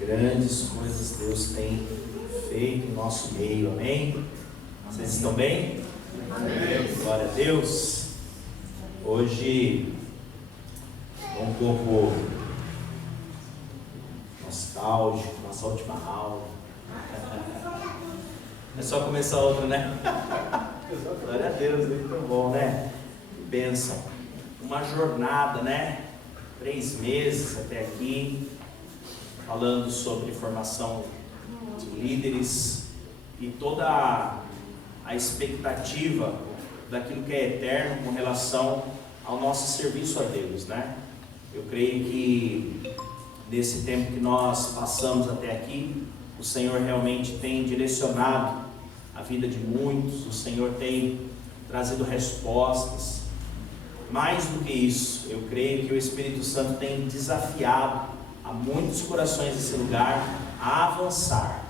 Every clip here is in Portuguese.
Grandes coisas Deus tem feito em nosso meio, amém? Vocês estão bem? Amém. Glória a Deus. Hoje um pouco nostálgico, nossa última aula. É só começar outra, né? Glória a Deus, muito bom, né? Que bênção. Uma jornada, né? 3 meses até aqui, falando sobre formação de líderes e toda a expectativa daquilo que é eterno com relação ao nosso serviço a Deus, né? Eu creio que nesse tempo que nós passamos até aqui, o Senhor realmente tem direcionado a vida de muitos, o Senhor tem trazido respostas. Mais do que isso, eu creio que o Espírito Santo tem desafiado a muitos corações desse lugar a avançar,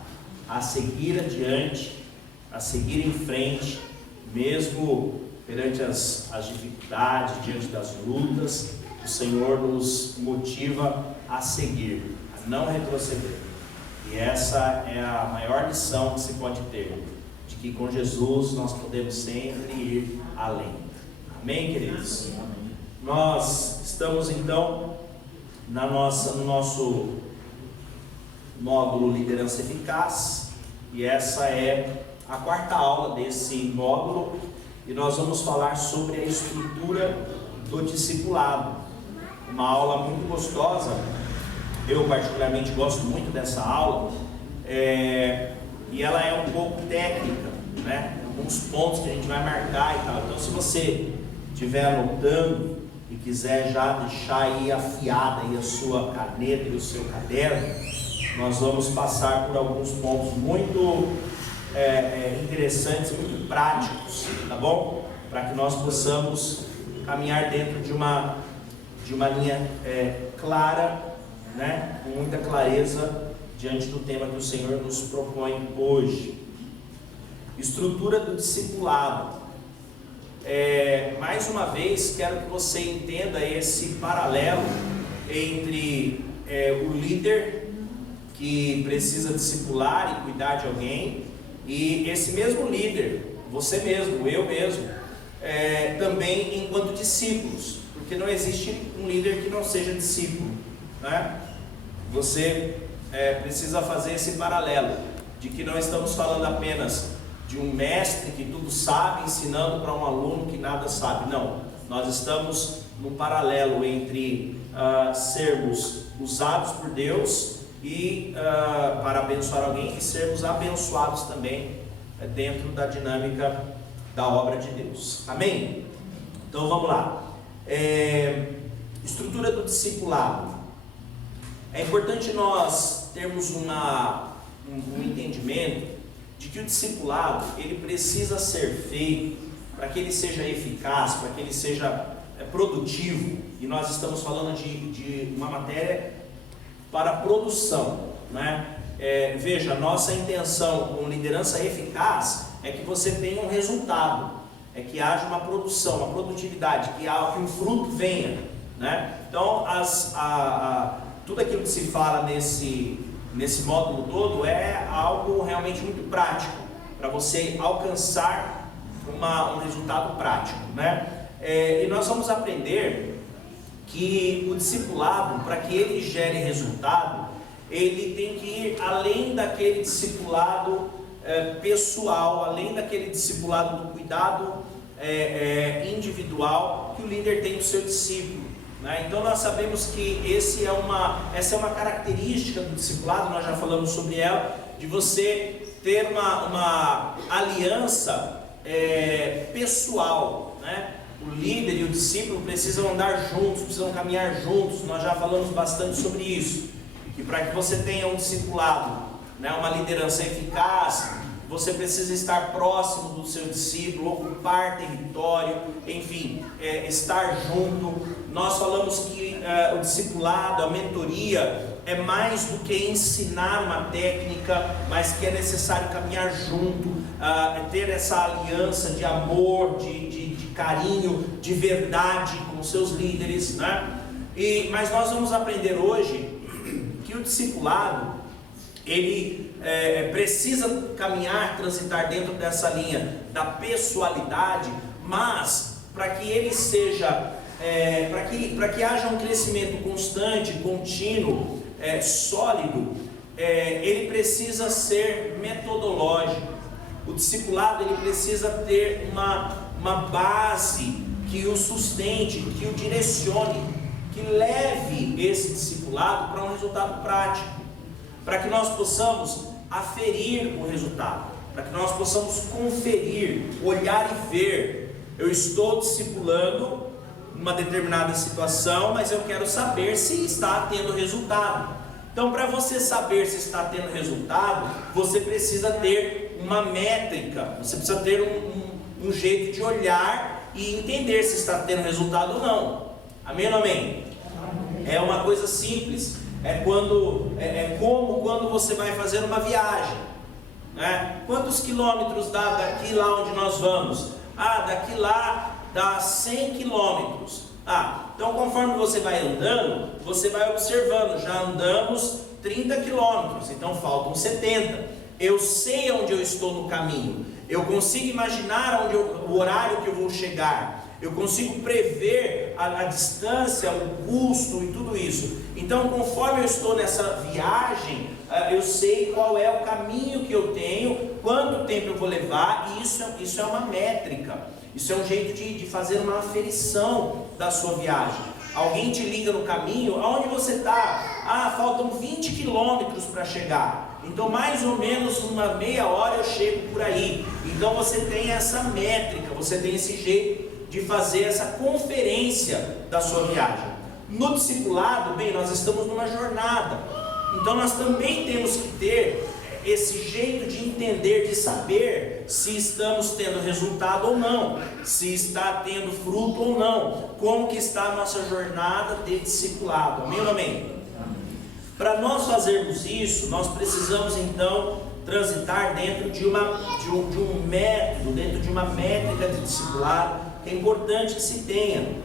a seguir adiante, a seguir em frente, mesmo perante as dificuldades, diante das lutas. O Senhor nos motiva a seguir, a não retroceder. E essa é a maior lição que se pode ter, de que com Jesus nós podemos sempre ir além. Amém, queridos? Amém. Nós estamos então no nosso módulo Liderança Eficaz, e essa é a 4ª aula desse módulo, e nós vamos falar sobre a estrutura do discipulado. Uma aula muito gostosa, eu particularmente gosto muito dessa aula, e ela é um pouco técnica, né? Alguns pontos que a gente vai marcar e tal. Então, se você estiver anotando e quiser já deixar aí afiada aí a sua caneta e o seu caderno, nós vamos passar por alguns pontos muito interessantes, muito práticos, tá bom? Para que nós possamos caminhar dentro de uma linha clara, né? Com muita clareza diante do tema que o Senhor nos propõe hoje. Estrutura do discipulado. Mais uma vez, quero que você entenda esse paralelo entre o líder que precisa discipular e cuidar de alguém, e esse mesmo líder, você mesmo, eu mesmo, também enquanto discípulos, porque não existe um líder que não seja discípulo, né? Você precisa fazer esse paralelo, de que não estamos falando apenas de um mestre que tudo sabe, ensinando para um aluno que nada sabe. Não, nós estamos no paralelo entre sermos usados por Deus e para abençoar alguém, e sermos abençoados também dentro da dinâmica da obra de Deus. Amém? Então vamos lá. Estrutura do discipulado. É importante nós termos um entendimento de que o discipulado, ele precisa ser feito para que ele seja eficaz, para que ele seja produtivo, e nós estamos falando de uma matéria para produção, né? Veja, nossa intenção com liderança eficaz é que você tenha um resultado, é que haja uma produção, uma produtividade, que um fruto venha, né? Então, tudo aquilo que se fala nesse módulo todo é algo realmente muito prático, para você alcançar um resultado prático, né? E nós vamos aprender que o discipulado, para que ele gere resultado, ele tem que ir além daquele discipulado pessoal, além daquele discipulado do cuidado individual que o líder tem do seu discípulo, né? Então nós sabemos que essa é uma característica do discipulado, nós já falamos sobre ela, de você ter uma aliança pessoal, né? O líder e o discípulo precisam andar juntos, precisam caminhar juntos. Nós já falamos bastante sobre isso, que para que você tenha um discipulado, né, uma liderança eficaz, você precisa estar próximo do seu discípulo, ocupar território, enfim, estar junto. Nós falamos que o discipulado, a mentoria, é mais do que ensinar uma técnica, mas que é necessário caminhar junto, ter essa aliança de amor, de carinho, de verdade com seus líderes, né? Mas nós vamos aprender hoje que o discipulado, ele precisa caminhar, transitar dentro dessa linha da pessoalidade, mas para que ele seja, para que haja um crescimento constante, contínuo, sólido, ele precisa ser metodológico. O discipulado, ele precisa ter uma base que o sustente, que o direcione, que leve esse discipulado para um resultado prático, para que nós possamos aferir o resultado, para que nós possamos conferir, olhar e ver. Eu estou discipulando uma determinada situação, mas eu quero saber se está tendo resultado. Então, para você saber se está tendo resultado, você precisa ter uma métrica, você precisa ter um jeito de olhar e entender se está tendo resultado ou não. Amém ou não amém? É uma coisa simples. É como quando você vai fazer uma viagem, né? Quantos quilômetros dá daqui lá onde nós vamos? Daqui lá dá 100 quilômetros. Então conforme você vai andando, você vai observando, já andamos 30 quilômetros, então faltam 70. Eu sei onde eu estou no caminho, eu consigo imaginar o horário que eu vou chegar, eu consigo prever a distância, o custo e tudo isso. Então conforme eu estou nessa viagem, eu sei qual é o caminho que eu tenho, quanto tempo eu vou levar, e isso é uma métrica. Isso é um jeito de fazer uma aferição da sua viagem. Alguém te liga no caminho, aonde você está? Faltam 20 quilômetros para chegar. Então mais ou menos uma meia hora eu chego por aí. Então você tem essa métrica, você tem esse jeito de fazer essa conferência da sua viagem. No discipulado, bem, nós estamos numa jornada. Então nós também temos que ter esse jeito de entender, de saber se estamos tendo resultado ou não, se está tendo fruto ou não, como que está a nossa jornada de discipulado. Amém ou não amém? Para nós fazermos isso, nós precisamos então transitar dentro de um método, dentro de uma métrica de discipulado, que é importante que se tenha.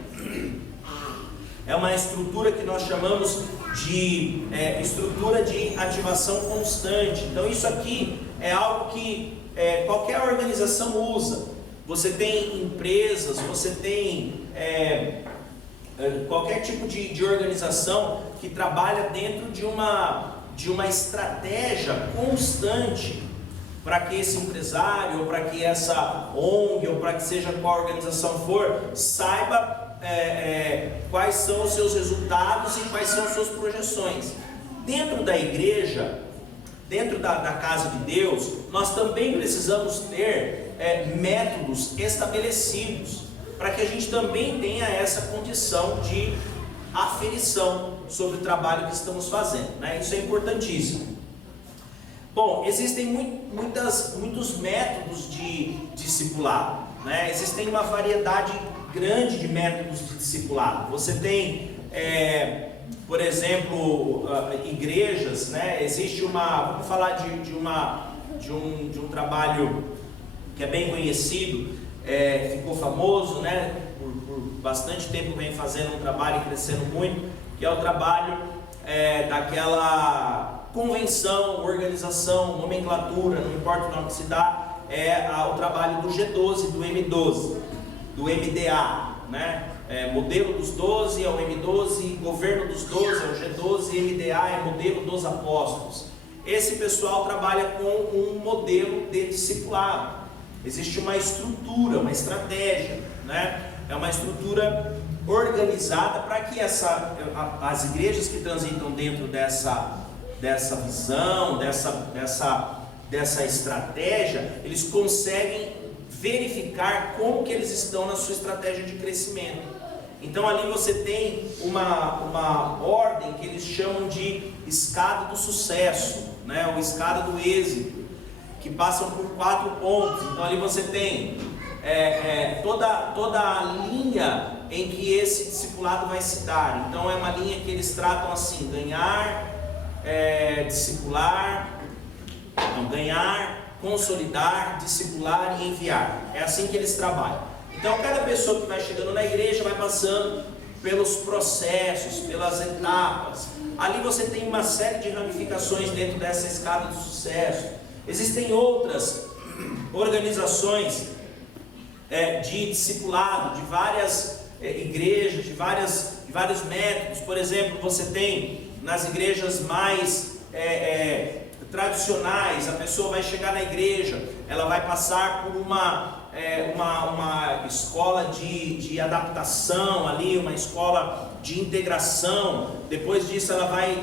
É uma estrutura que nós chamamos de estrutura de ativação constante. Então isso aqui é algo que qualquer organização usa. Você tem empresas, você tem qualquer tipo de organização que trabalha dentro de uma estratégia constante para que esse empresário, ou para que essa ONG, ou para que seja qual organização for, saiba quais são os seus resultados e quais são as suas projeções. Dentro da igreja, dentro da casa de Deus, nós também precisamos ter métodos estabelecidos, para que a gente também tenha essa condição de aferição sobre o trabalho que estamos fazendo, né? Isso é importantíssimo. Bom, existem muitos métodos de discipulado, né? Existem uma variedade grande de métodos de discipulado. Você tem, por exemplo, igrejas, né? Existe vamos falar de um trabalho que é bem conhecido, ficou famoso, né? Por bastante tempo vem fazendo um trabalho e crescendo muito, que é o trabalho daquela convenção, organização, nomenclatura, não importa o nome que se dá, o trabalho do G12, do M12, do MDA, né? Modelo dos 12 é o M12, governo dos 12 é o G12, MDA é modelo dos apóstolos. Esse pessoal trabalha com um modelo de discipulado. Existe uma estrutura, uma estratégia, né? É uma estrutura organizada para que as igrejas que transitam dentro dessa visão, dessa estratégia, eles conseguem verificar como que eles estão na sua estratégia de crescimento. Então ali você tem uma ordem que eles chamam de escada do sucesso, né? Ou escada do êxito, que passam por 4 pontos. Então ali você tem toda a linha em que esse discipulado vai se dar. Então é uma linha que eles tratam assim: ganhar, discipular, ganhar, consolidar, discipular e enviar. É assim que eles trabalham. Então, cada pessoa que vai chegando na igreja vai passando pelos processos, pelas etapas. Ali você tem uma série de ramificações dentro dessa escada de sucesso. Existem outras organizações de discipulado, de várias igrejas, de vários métodos. Por exemplo, você tem nas igrejas mais tradicionais, a pessoa vai chegar na igreja, ela vai passar por uma escola de adaptação ali, uma escola de integração. Depois disso ela vai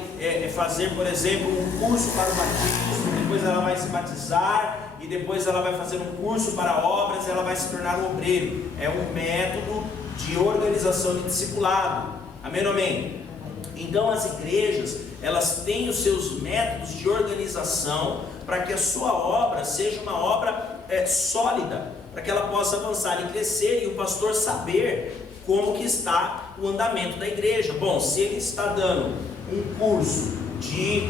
fazer, por exemplo, um curso para o batismo, depois ela vai se batizar e depois ela vai fazer um curso para obras e ela vai se tornar um obreiro. É um método de organização de discipulado. Amém ou amém? Então as igrejas, elas têm os seus métodos de organização para que a sua obra seja uma obra sólida, para que ela possa avançar e crescer, e o pastor saber como que está o andamento da igreja. Bom, se ele está dando um curso de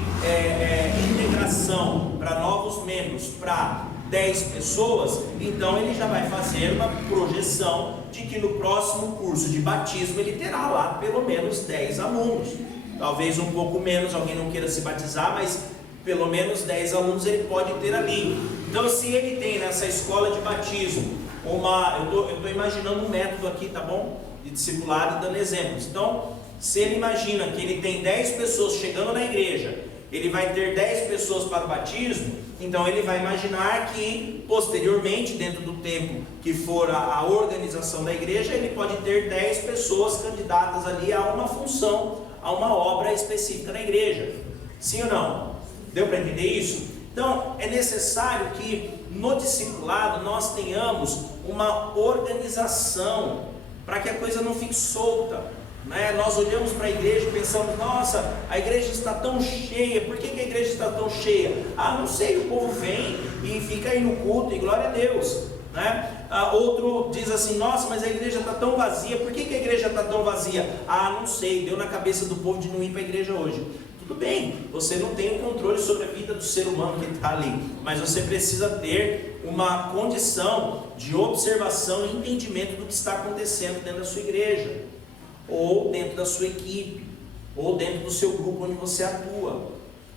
integração para novos membros, para 10 pessoas, então ele já vai fazer uma projeção de que no próximo curso de batismo ele terá lá pelo menos 10 alunos, talvez um pouco menos, alguém não queira se batizar, mas pelo menos 10 alunos ele pode ter ali. Então, se ele tem nessa escola de batismo eu estou imaginando um método aqui, tá bom? De discipulado e dando exemplos. Então, se ele imagina que ele tem 10 pessoas chegando na igreja, ele vai ter 10 pessoas para o batismo, então ele vai imaginar que posteriormente, dentro do tempo que for a organização da igreja, ele pode ter 10 pessoas candidatas ali a uma função, a uma obra específica na igreja. Sim ou não? Deu para entender isso? Então é necessário que no discipulado nós tenhamos uma organização para que a coisa não fique solta. Nós olhamos para a igreja e pensamos: nossa, a igreja está tão cheia. Por que a igreja está tão cheia? Não sei, o povo vem e fica aí no culto e glória a Deus, Outro diz assim: nossa, mas a igreja está tão vazia. Por que a igreja está tão vazia? Não sei, deu na cabeça do povo de não ir para a igreja hoje. Tudo bem, você não tem o controle sobre a vida do ser humano que está ali, mas você precisa ter uma condição de observação e entendimento do que está acontecendo dentro da sua igreja, ou dentro da sua equipe, ou dentro do seu grupo onde você atua.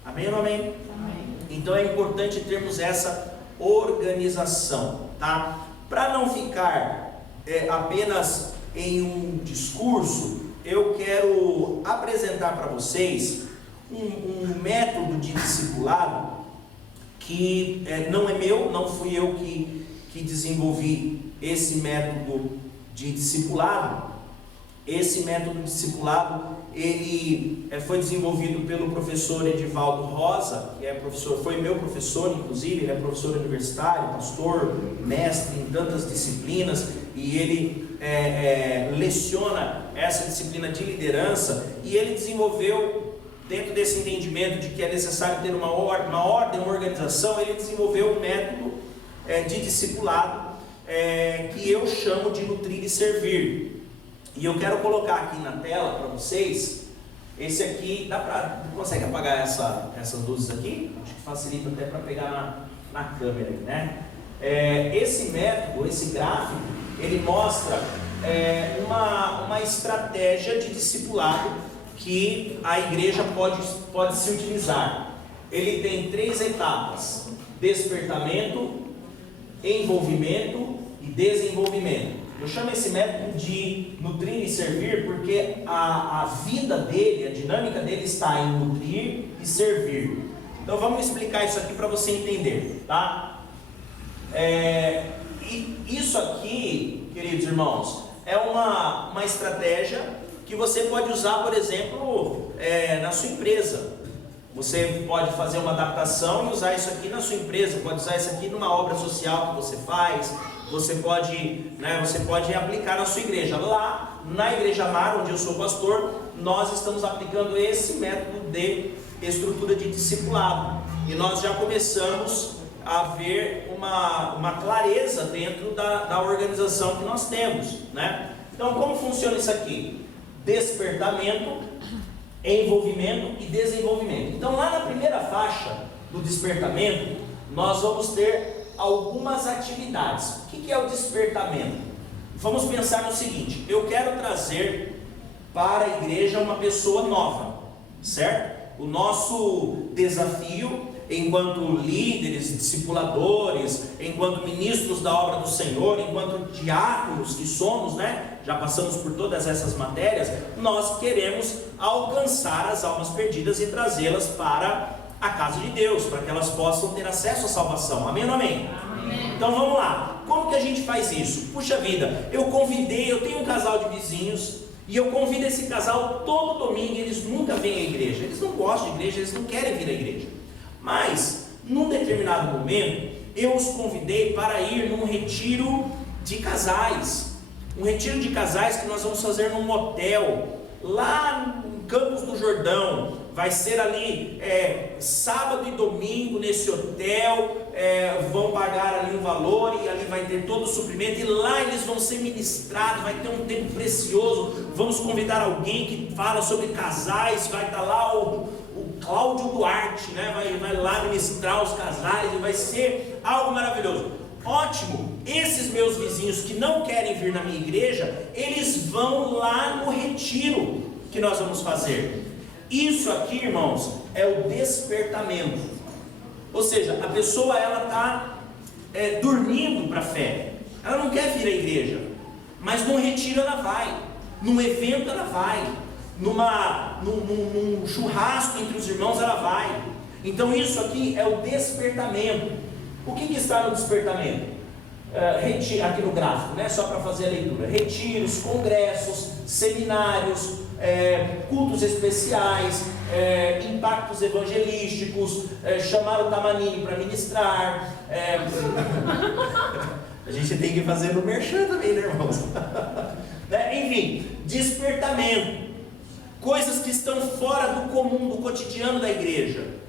Amém ou não amém? Amém. Então é importante termos essa organização, tá? Para não ficar apenas em um discurso, eu quero apresentar para vocês um método de discipulado que não é meu, não fui eu que desenvolvi esse método de discipulado. Esse método de discipulado, ele foi desenvolvido pelo professor Edivaldo Rosa, que foi meu professor, inclusive. Ele é professor universitário, pastor, mestre em tantas disciplinas, e ele leciona essa disciplina de liderança, e ele desenvolveu, dentro desse entendimento de que é necessário ter uma ordem, uma organização, ele desenvolveu um método de discipulado que eu chamo de nutrir e servir. E eu quero colocar aqui na tela para vocês. Esse aqui, consegue apagar essas luzes aqui? Acho que facilita até para pegar na câmera, né? Esse método, esse gráfico, ele mostra uma estratégia de discipulado que a igreja pode se utilizar. Ele tem 3 etapas: despertamento, envolvimento e desenvolvimento. Eu chamo esse método de nutrir e servir porque a vida dele, a dinâmica dele está em nutrir e servir. Então vamos explicar isso aqui para você entender, tá? E isso aqui, queridos irmãos, é uma estratégia que você pode usar, por exemplo, na sua empresa. Você pode fazer uma adaptação e usar isso aqui na sua empresa, pode usar isso aqui numa obra social que você faz. Você pode aplicar na sua igreja. Lá na Igreja Mar, onde eu sou pastor, nós estamos aplicando esse método de estrutura de discipulado, e nós já começamos a ver uma clareza dentro da organização que nós temos, Então, como funciona isso aqui? Despertamento, envolvimento e desenvolvimento. Então, lá na primeira faixa do despertamento, nós vamos ter algumas atividades. O que é o despertamento? Vamos pensar no seguinte: eu quero trazer para a igreja uma pessoa nova, certo? O nosso desafio, enquanto líderes, discipuladores, enquanto ministros da obra do Senhor, enquanto diáconos que somos, né? Já passamos por todas essas matérias, nós queremos alcançar as almas perdidas e trazê-las para a casa de Deus, para que elas possam ter acesso à salvação. Amém ou não amém? Amém. Então vamos lá, como que a gente faz isso? Puxa vida, eu tenho um casal de vizinhos, e eu convido esse casal todo domingo, eles nunca vêm à igreja, eles não gostam de igreja, eles não querem vir à igreja, mas num determinado momento, eu os convidei para ir num retiro de casais, um retiro de casais que nós vamos fazer num hotel, lá em Campos do Jordão. Vai ser ali sábado e domingo nesse hotel, vão pagar ali um valor e ali vai ter todo o suprimento, e lá eles vão ser ministrados, vai ter um tempo precioso. Vamos convidar alguém que fala sobre casais, vai estar lá o Cláudio Duarte, né? vai lá ministrar os casais, e vai ser algo maravilhoso. Ótimo, esses meus vizinhos que não querem vir na minha igreja, eles vão lá no retiro que nós vamos fazer. Isso aqui, irmãos, é o despertamento. Ou seja, a pessoa ela está dormindo para a fé, ela não quer vir à igreja, mas num retiro ela vai, num evento ela vai, num churrasco entre os irmãos ela vai. Então isso aqui é o despertamento. O que está no despertamento? Aqui no gráfico, né? Só para fazer a leitura: retiros, congressos, seminários, cultos especiais, impactos evangelísticos, chamar o Tamanini para ministrar. A gente tem que fazer no merchan também, né, irmãos? Enfim, despertamento, coisas que estão fora do comum, do cotidiano da igreja.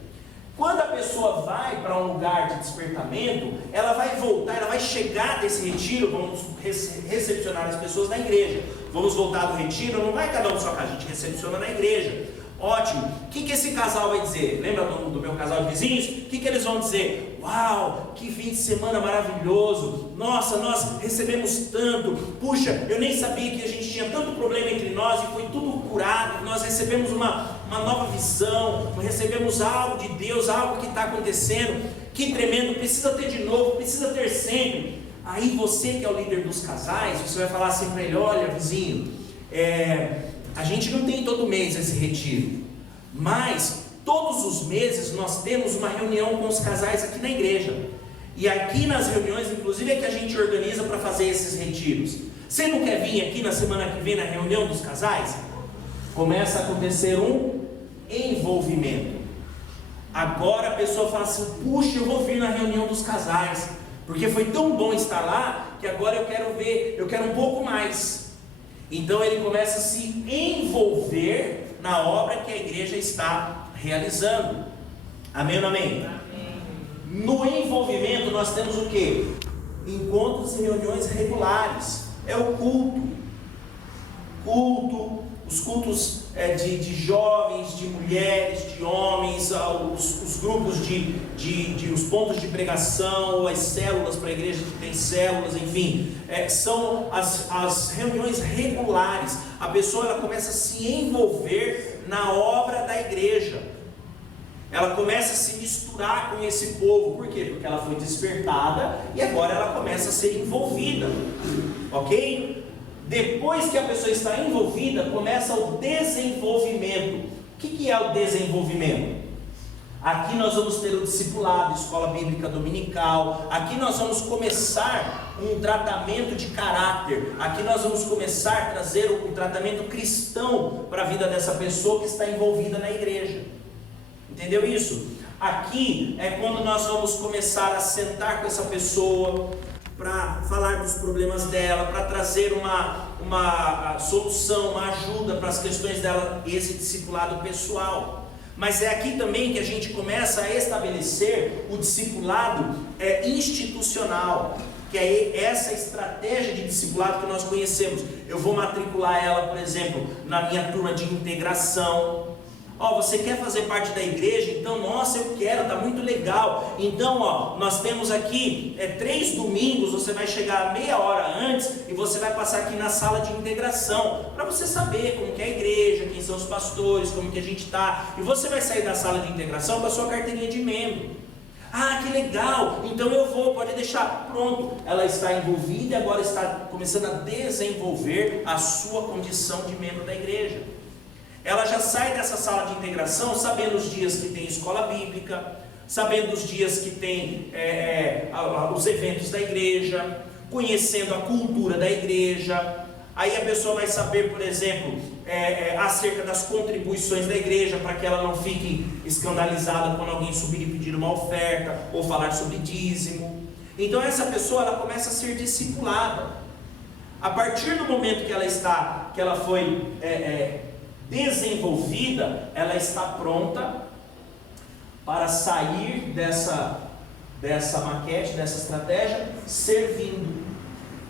Quando a pessoa vai para um lugar de despertamento, ela vai voltar, ela vai chegar desse retiro, vamos recepcionar as pessoas na igreja. Vamos voltar do retiro, não vai cada um da sua casa, a gente recepciona na igreja. Ótimo. O que esse casal vai dizer? Lembra do meu casal de vizinhos? O que eles vão dizer? Uau, que fim de semana maravilhoso! Nossa, nós recebemos tanto. Puxa, eu nem sabia que a gente tinha tanto problema entre nós e foi tudo curado. Nós recebemos uma nova visão, recebemos algo de Deus, algo que está acontecendo. Que tremendo, precisa ter de novo, precisa ter sempre. Aí você que é o líder dos casais, você vai falar assim para ele: olha, vizinho, a gente não tem todo mês esse retiro, mas todos os meses nós temos uma reunião com os casais aqui na igreja, e aqui nas reuniões inclusive é que a gente organiza para fazer esses retiros. Você não quer vir aqui na semana que vem na reunião dos casais? Começa a acontecer um envolvimento. Agora a pessoa fala assim: puxa, eu vou vir na reunião dos casais, porque foi tão bom estar lá, que agora eu quero ver, eu quero um pouco mais. Então ele começa a se envolver na obra que a igreja está realizando. Amém ou não amém? Amém. No envolvimento nós temos o que? Encontros e reuniões regulares. É o culto, os cultos de jovens, de mulheres, de homens, os grupos os pontos de pregação, as células para a igreja que tem células, enfim, são as reuniões regulares. A pessoa ela começa a se envolver na obra da igreja, ela começa a se misturar com esse povo. Por quê? Porque ela foi despertada e agora ela começa a ser envolvida, ok? Depois que a pessoa está envolvida, começa o desenvolvimento. O que é o desenvolvimento? Aqui nós vamos ter o discipulado, escola bíblica dominical. Aqui nós vamos começar um tratamento de caráter. Aqui nós vamos começar a trazer um tratamento cristão para a vida dessa pessoa que está envolvida na igreja. Entendeu isso? Aqui é quando nós vamos começar a sentar com essa pessoa para falar dos problemas dela, para trazer uma solução, uma ajuda para as questões dela, esse discipulado pessoal. Mas é aqui também que a gente começa a estabelecer o discipulado institucional, que é essa estratégia de discipulado que nós conhecemos. Eu vou matricular ela, por exemplo, na minha turma de integração. Ó, você quer fazer parte da igreja? Então, nossa, eu quero, tá muito legal. Então, ó, nós temos aqui 3 domingos, você vai chegar meia hora antes e você vai passar aqui na sala de integração, para você saber como que é a igreja, quem são os pastores, como que a gente está. E você vai sair da sala de integração com a sua carteirinha de membro. Ah, que legal, então eu vou, pode deixar, pronto. Ela está envolvida e agora está começando a desenvolver a sua condição de membro da igreja. Ela já sai dessa sala de integração sabendo os dias que tem escola bíblica, sabendo os dias que tem os eventos da igreja, conhecendo a cultura da igreja. Aí a pessoa vai saber, por exemplo, acerca das contribuições da igreja, para que ela não fique escandalizada quando alguém subir e pedir uma oferta, ou falar sobre dízimo. Então essa pessoa, ela começa a ser discipulada. A partir do momento que ela foi desenvolvida, ela está pronta para sair dessa maquete, dessa estratégia, servindo.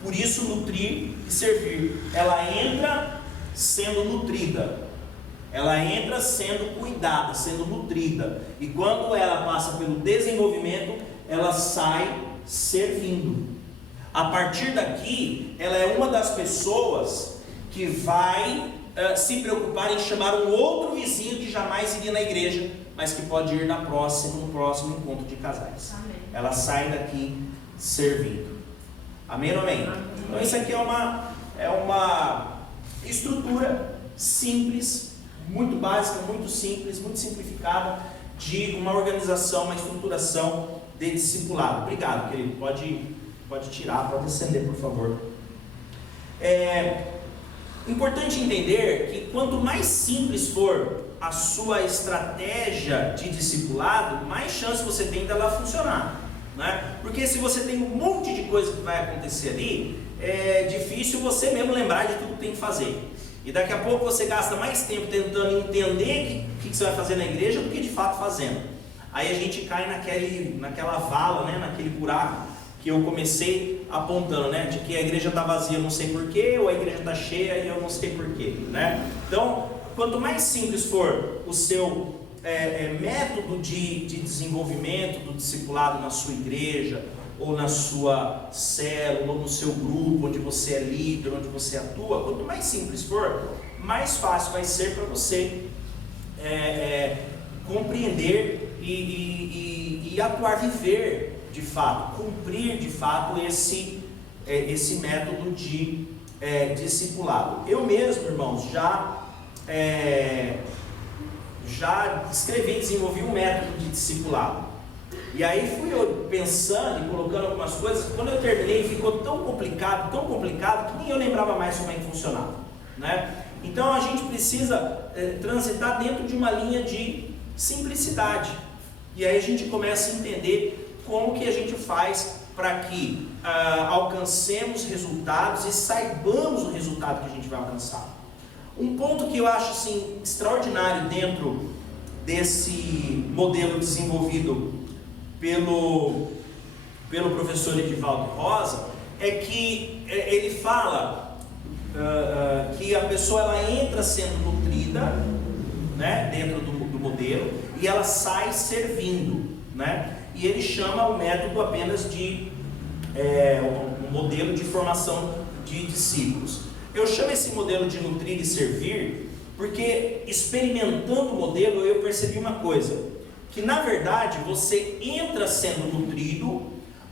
Por isso, nutrir e servir. Ela entra sendo nutrida, ela entra sendo cuidada, sendo nutrida, e quando ela passa pelo desenvolvimento, ela sai servindo. A partir daqui, ela é uma das pessoas que vai se preocupar em chamar um outro vizinho que jamais iria na igreja, mas que pode ir no próximo encontro de casais. Amém. Ela sai daqui servindo. Amém ou amém? Amém. Então isso aqui é uma estrutura simples, muito básica, muito simples, muito simplificada, de uma organização, uma estruturação de discipulado. Obrigado, querido. Pode tirar, pode acender, por favor. Importante entender que quanto mais simples for a sua estratégia de discipulado, mais chance você tem dela funcionar, né? Porque se você tem um monte de coisa que vai acontecer ali, é difícil você mesmo lembrar de tudo que tem que fazer. E daqui a pouco você gasta mais tempo tentando entender o que você vai fazer na igreja do que de fato fazendo. Aí a gente cai naquela vala, né? Naquele buraco que eu comecei apontando, né? De que a igreja está vazia, eu não sei porquê, ou a igreja está cheia e eu não sei porquê, né? Então, quanto mais simples for o seu método de desenvolvimento do discipulado na sua igreja, ou na sua célula, ou no seu grupo, onde você é líder, onde você atua, quanto mais simples for, mais fácil vai ser para você compreender e atuar, viver de fato, cumprir de fato esse método de discipulado. Eu mesmo, irmãos, já escrevi e desenvolvi um método de discipulado. E aí fui eu pensando e colocando algumas coisas. Quando eu terminei, ficou tão complicado, que nem eu lembrava mais como é que funcionava, né? Então a gente precisa transitar dentro de uma linha de simplicidade. E aí a gente começa a entender como que a gente faz para que alcancemos resultados e saibamos o resultado que a gente vai alcançar. Um ponto que eu acho assim, extraordinário dentro desse modelo desenvolvido pelo professor Edivaldo Rosa é que ele fala que a pessoa ela entra sendo nutrida, né, dentro do modelo, e ela sai servindo, né? E ele chama o método apenas de um modelo de formação de discípulos. Eu chamo esse modelo de nutrir e servir porque, experimentando o modelo, eu percebi uma coisa, que na verdade você entra sendo nutrido,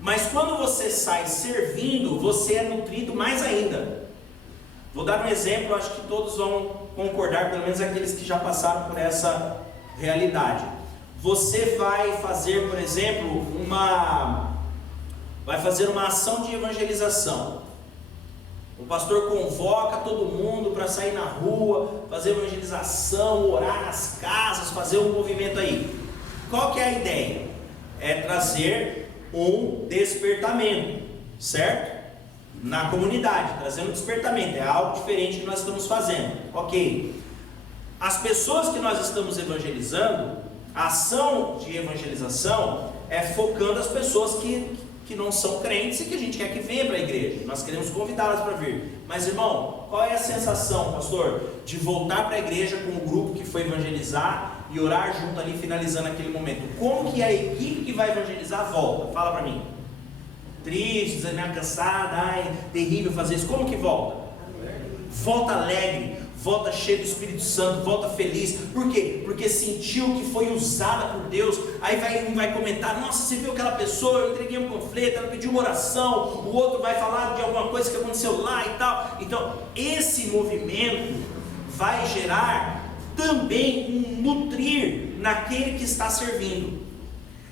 mas quando você sai servindo, você é nutrido mais ainda. Vou dar um exemplo, acho que todos vão concordar, pelo menos aqueles que já passaram por essa realidade. Você vai fazer, por exemplo, uma ação de evangelização. O pastor convoca todo mundo para sair na rua, fazer evangelização, orar nas casas, fazer um movimento aí. Qual que é a ideia? É trazer um despertamento, certo? Na comunidade, trazer um despertamento, é algo diferente que nós estamos fazendo, ok? As pessoas que nós estamos evangelizando, a ação de evangelização é focando as pessoas que que não são crentes e que a gente quer que venha para a igreja. Nós queremos convidá-las para vir. Mas, irmão, qual é a sensação, pastor, de voltar para a igreja com o grupo que foi evangelizar e orar junto ali, finalizando aquele momento? Como que a equipe que vai evangelizar volta? Fala para mim. Triste, desanimada, cansada, ai, terrível fazer isso. Como que volta? Volta alegre, volta cheio do Espírito Santo, volta feliz. Por quê? Porque sentiu que foi usada por Deus. Aí um vai comentar: nossa, você viu aquela pessoa, eu entreguei um panfleto, ela pediu uma oração. O outro vai falar de alguma coisa que aconteceu lá e tal. Então esse movimento vai gerar também um nutrir naquele que está servindo.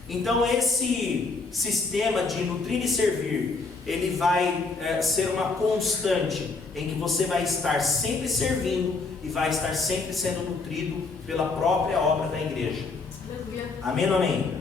Então esse sistema de nutrir e servir, ele vai ser uma constante, em que você vai estar sempre servindo e vai estar sempre sendo nutrido pela própria obra da igreja. Amém ou amém?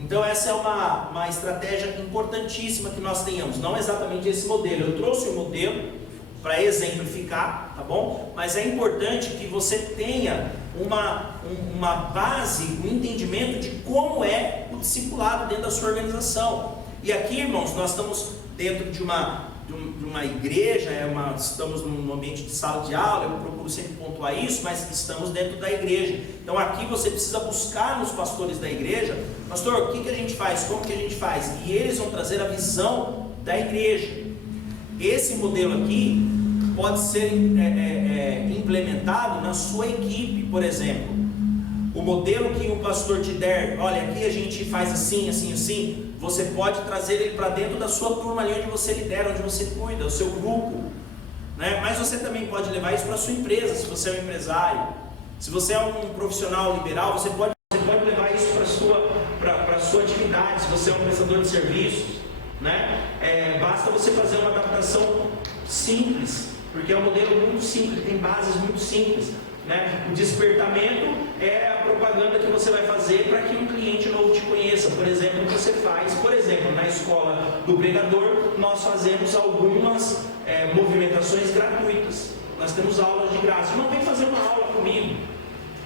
Então essa é uma estratégia importantíssima que nós tenhamos. Não exatamente esse modelo, eu trouxe o modelo para exemplificar, tá bom? Mas é importante que você tenha uma base, um entendimento de como é o discipulado dentro da sua organização. E aqui, irmãos, nós estamos dentro de uma igreja, estamos num ambiente de sala de aula. Eu procuro sempre pontuar isso, mas estamos dentro da igreja. Então aqui você precisa buscar nos pastores da igreja: pastor, o que a gente faz? Como que a gente faz? E eles vão trazer a visão da igreja. Esse modelo aqui pode ser implementado na sua equipe. Por exemplo, o modelo que o pastor te der: olha, aqui a gente faz assim, assim, assim. Você pode trazer ele para dentro da sua turma ali onde você lidera, onde você cuida, o seu grupo, né? Mas você também pode levar isso para a sua empresa, se você é um empresário. Se você é um profissional liberal, você pode levar isso para a sua atividade. Se você é um prestador de serviços, né? Basta você fazer uma adaptação simples, porque é um modelo muito simples, tem bases muito simples, né? O despertamento é a propaganda que você vai fazer para que um cliente novo te conheça. Por exemplo, você faz, na escola do pregador, nós fazemos algumas movimentações gratuitas. Nós temos aulas de graça. Não vem fazer uma aula comigo.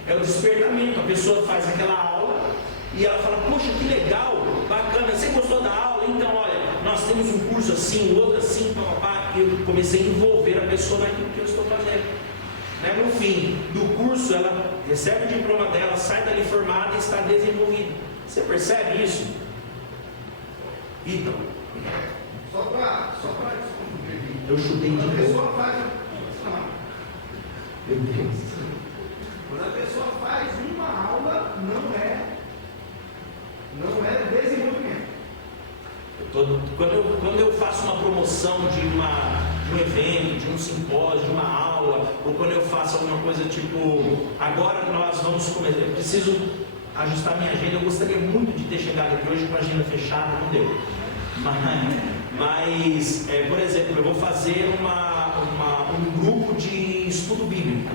É o despertamento. A pessoa faz aquela aula e ela fala: poxa, que legal, bacana, você gostou da aula? Então, olha, nós temos um curso assim, outro assim, papapá. E eu comecei a envolver a pessoa naquilo que eu estou fazendo. No fim do curso, ela recebe o diploma dela, sai dali formada e está desenvolvida. Você percebe isso? Então, só para eu chutei de quando a pessoa novo. faz. Meu Deus. Quando a pessoa faz uma aula, não é desenvolvimento. Quando eu faço uma promoção de um evento, de um simpósio, de uma aula, ou quando eu faço alguma coisa tipo: agora nós vamos começar, eu preciso ajustar minha agenda. Eu gostaria muito de ter chegado aqui hoje com a agenda fechada, não deu. Mas por exemplo, eu vou fazer um grupo de estudo bíblico,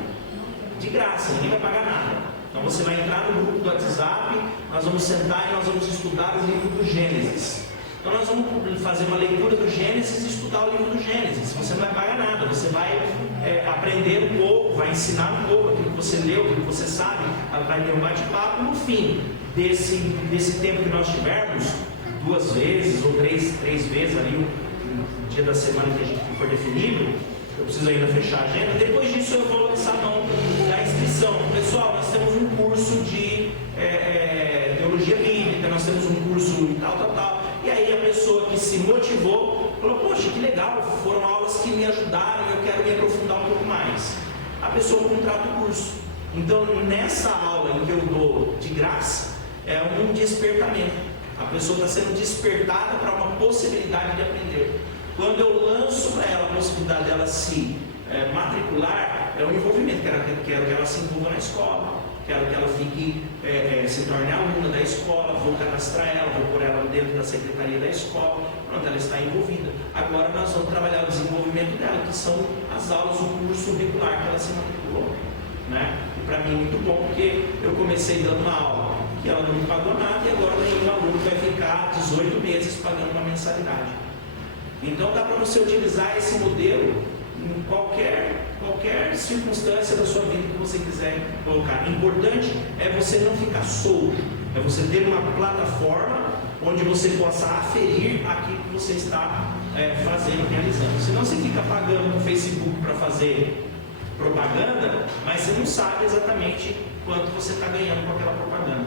de graça, ninguém vai pagar nada. Então você vai entrar no grupo do WhatsApp, nós vamos sentar e nós vamos estudar o livro do Gênesis. Então nós vamos fazer uma leitura do Gênesis e estudar o livro do Gênesis. Você não vai pagar nada, você vai aprender um pouco, vai ensinar um pouco aquilo que você leu, aquilo que você sabe, vai ter um bate-papo. No fim desse tempo que nós tivermos, 2 vezes ou três vezes ali, o dia da semana que a gente for definido, eu preciso ainda fechar a agenda. Depois disso eu vou lançar a mão da inscrição. Pessoal, nós temos um curso de teologia bíblica, nós temos um curso e tal. E aí a pessoa que se motivou falou: poxa, que legal, foram aulas que me ajudaram, eu quero me aprofundar um pouco mais. A pessoa contrata o curso. Então nessa aula em que eu dou de graça, é um despertamento. A pessoa está sendo despertada para uma possibilidade de aprender. Quando eu lanço para ela a possibilidade dela se matricular, é um envolvimento. Quero que ela se envolva na escola, quero que ela fique, se torne aluna da escola, vou cadastrar ela, vou pôr ela dentro da secretaria da escola. Pronto, ela está envolvida. Agora nós vamos trabalhar o desenvolvimento dela, que são as aulas, o curso regular que ela se matriculou, né? E para mim é muito bom, porque eu comecei dando uma aula que ela não me pagou nada, e agora nenhum aluno vai ficar 18 meses pagando uma mensalidade. Então dá para você utilizar esse modelo em qualquer circunstância da sua vida que você quiser colocar. Importante é você não ficar solto, é você ter uma plataforma onde você possa aferir aquilo que você está fazendo, realizando. Senão você fica pagando no Facebook para fazer propaganda, mas você não sabe exatamente quanto você está ganhando com aquela propaganda.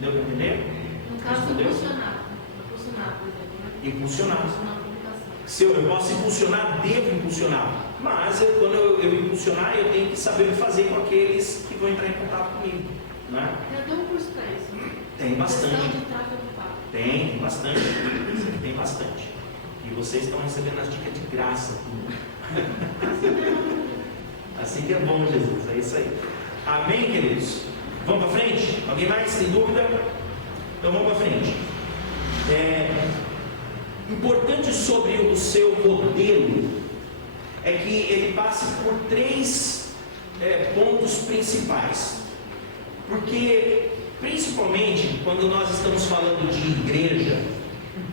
Deu para entender? No caso, impulsionar, por exemplo, né? Impulsionar. Impulsionar a publicação. Se eu posso impulsionar, devo impulsionar. Mas quando eu impulsionar, eu tenho que saber o que fazer com aqueles que vão entrar em contato comigo. Né? Tem até um curso para isso, né? Tem bastante. Gestão de tráfego pago. Tem bastante. Tem bastante. E vocês estão recebendo as dicas de graça. Assim que é bom, Jesus. É isso aí. Amém, queridos? Vamos para frente? Alguém mais tem dúvida? Então vamos para frente. Importante sobre o seu modelo é que ele passe por 3 pontos principais. Porque, principalmente, quando nós estamos falando de igreja,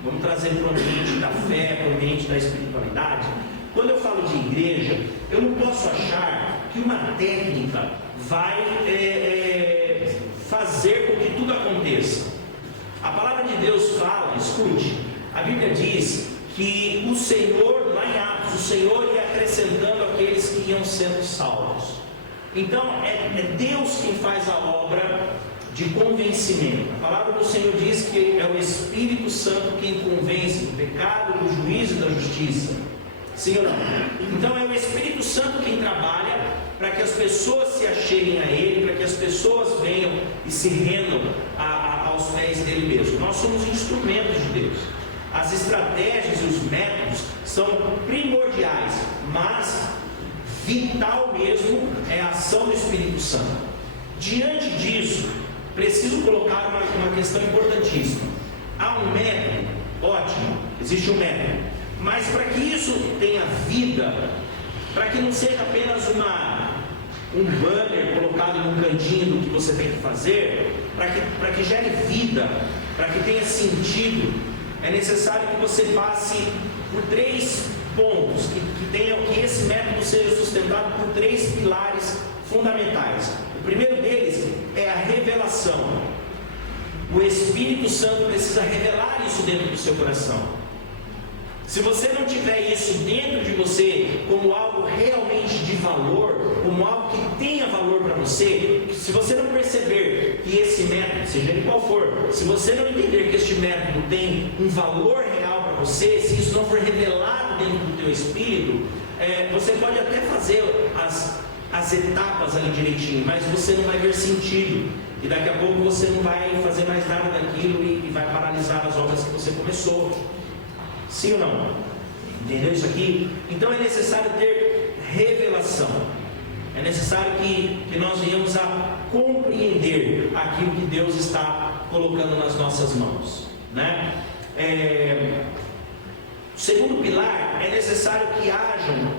vamos trazer para o ambiente da fé, para o ambiente da espiritualidade. Quando eu falo de igreja, eu não posso achar que uma técnica vai fazer com que tudo aconteça. A palavra de Deus fala, escute, a Bíblia diz que o Senhor, lá em Atos, o Senhor ia acrescentando aqueles que iam sendo salvos. Então, é Deus quem faz a obra de convencimento. A palavra do Senhor diz que é o Espírito Santo quem convence do pecado, do juízo e da justiça. Sim ou não? Então é o Espírito Santo quem trabalha para que as pessoas se acheguem a Ele, para que as pessoas venham e se rendam aos pés dele mesmo. Nós somos instrumentos de Deus. As estratégias e os métodos são primordiais, mas vital mesmo é a ação do Espírito Santo. Diante disso, preciso colocar uma questão importantíssima. Há um método, ótimo, existe um método, mas para que isso tenha vida, para que não seja apenas um banner colocado num cantinho do que você tem que fazer, para que gere vida, para que tenha sentido, é necessário que você passe por 3 pontos, que esse método seja sustentado por 3 pilares fundamentais. O primeiro deles é a revelação. O Espírito Santo precisa revelar isso dentro do seu coração. Se você não tiver isso dentro de você como algo realmente de valor, como algo que tenha valor para você, se você não perceber que esse método, seja ele qual for, se você não entender que este método tem um valor real para você, se isso não for revelado dentro do teu espírito, você pode até fazer as etapas ali direitinho, mas você não vai ver sentido, e daqui a pouco você não vai fazer mais nada daquilo e vai paralisar as obras que você começou. Sim ou não? Entendeu isso aqui? Então é necessário ter revelação. É necessário que nós venhamos a compreender aquilo que Deus está colocando nas nossas mãos, né? O segundo pilar, é necessário que hajam,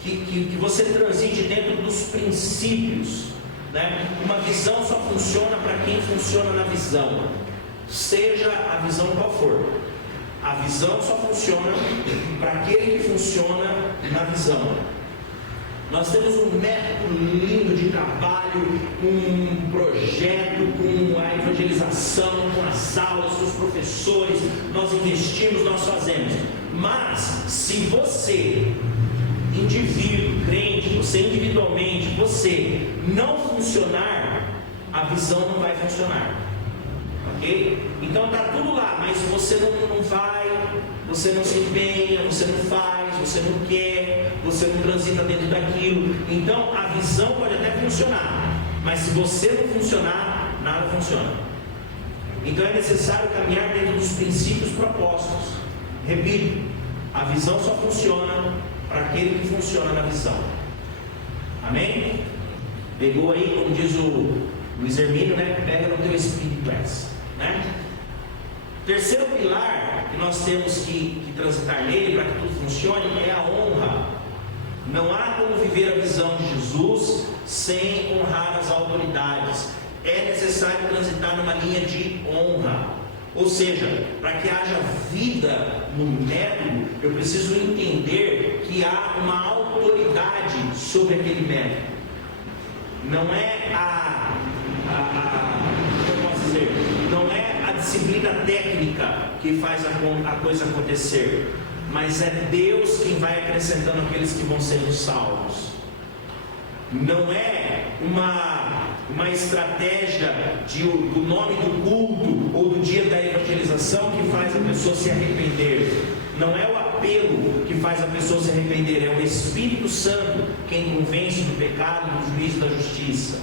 que você transite dentro dos princípios, né? Uma visão só funciona para quem funciona na visão, seja a visão qual for. A visão só funciona para aquele que funciona na visão. Nós temos um método lindo de trabalho, um projeto, com a evangelização, com as aulas, com os professores, nós investimos, nós fazemos. Mas, se você, indivíduo, crente, você individualmente, você não funcionar, a visão não vai funcionar. Ok? Então está tudo lá, mas você não vai, você não se empenha, você não faz, você não quer, você não transita dentro daquilo. Então a visão pode até funcionar, mas se você não funcionar, nada funciona. Então é necessário caminhar dentro dos princípios propostos. Repito, a visão só funciona para aquele que funciona na visão. Amém? Pegou aí, como diz o Luiz Hermínio, né? Pega no teu espírito essa. Né? Terceiro pilar que nós temos que transitar nele para que tudo funcione é a honra. Não há como viver a visão de Jesus sem honrar as autoridades. É necessário transitar numa linha de honra. Ou seja, para que haja vida no método, eu preciso entender que há uma autoridade sobre aquele método. Não é não é a disciplina técnica que faz a coisa acontecer, mas é Deus quem vai acrescentando aqueles que vão sendo salvos. Não é uma estratégia do nome do culto ou do dia da evangelização que faz a pessoa se arrepender. Não é o apelo que faz a pessoa se arrepender, é o Espírito Santo quem convence do pecado, do juízo e da justiça.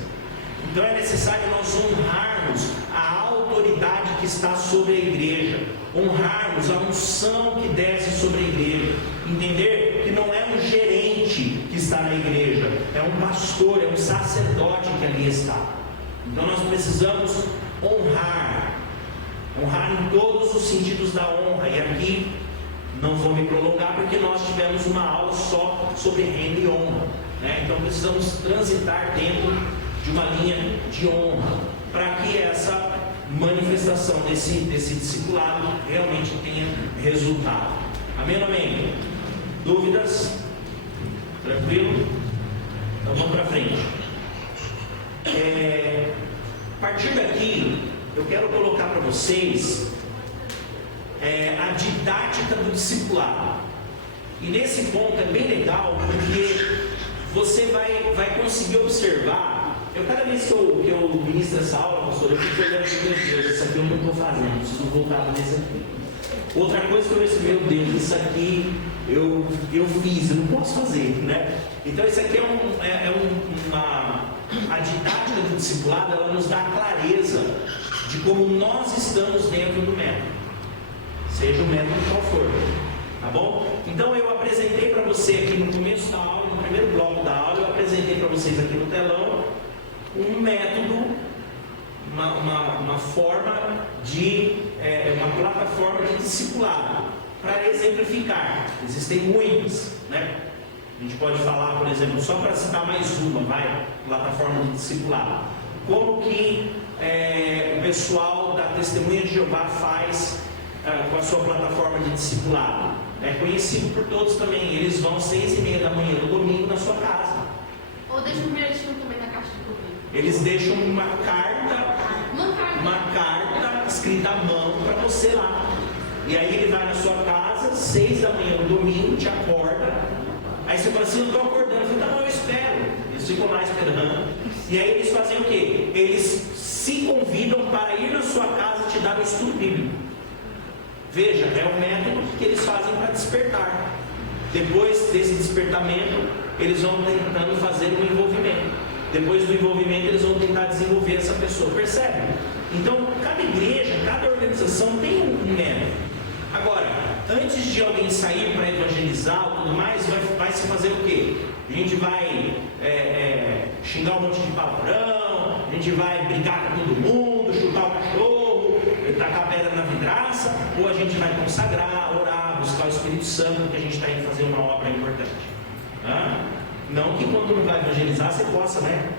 Então é necessário nós honrarmos a autoridade que está sobre a igreja, honrarmos a unção que desce sobre a igreja, entender que não é um gerente que está na igreja, é um pastor, é um sacerdote que ali está. Então nós precisamos honrar em todos os sentidos da honra. E aqui não vou me prolongar porque nós tivemos uma aula só sobre reino e honra, né? Então precisamos transitar dentro de uma linha de honra para que essa manifestação desse discipulado realmente tenha resultado. Amém ou amém? Dúvidas? Tranquilo? Então vamos para frente. A partir daqui eu quero colocar para vocês a didática do discipulado. E nesse ponto é bem legal porque você vai conseguir observar. Cada vez que eu ministro essa aula, pastor, eu fico olhando assim, meu Deus, isso aqui eu não estou fazendo, preciso voltar para esse aqui. Outra coisa que eu penso, meu Deus, isso aqui eu fiz, eu não posso fazer, né? Então isso aqui a didática do discipulado, ela nos dá clareza de como nós estamos dentro do método, seja o método qual for, tá bom? Então eu apresentei para você aqui no começo da aula, no primeiro bloco da aula, eu apresentei para vocês aqui no telão um método, uma forma de, uma plataforma de discipulado, para exemplificar. Existem muitas, né? A gente pode falar, por exemplo, só para citar mais uma, plataforma de discipulado. Como que o pessoal da Testemunha de Jeová faz com a sua plataforma de discipulado? É conhecido por todos também. Eles vão às 6:30 da manhã no domingo na sua casa. Ou deixa o bilhetinho também na caixa de correio. Eles deixam uma carta escrita à mão para você lá. E aí ele vai na sua casa, 6 da manhã no domingo, te acorda. Aí você fala assim, eu estou acordando. Eu falo, tá bom, eu espero. Eles ficam lá esperando. E aí eles fazem o quê? Eles se convidam para ir na sua casa te dar o estudo bíblico. Veja, é o método que eles fazem para despertar. Depois desse despertamento, eles vão tentando fazer um envolvimento. Depois do envolvimento, eles vão tentar desenvolver essa pessoa. Percebe? Então, cada igreja, cada organização tem um método. Agora, antes de alguém sair para evangelizar ou tudo mais, vai se fazer o quê? A gente vai xingar um monte de palavrão, a gente vai brigar com todo mundo, chutar o cachorro, tacar pedra na vidraça, ou a gente vai consagrar, orar, buscar o Espírito Santo, porque a gente está indo fazer uma obra importante. Não que quando não vai evangelizar você possa, né,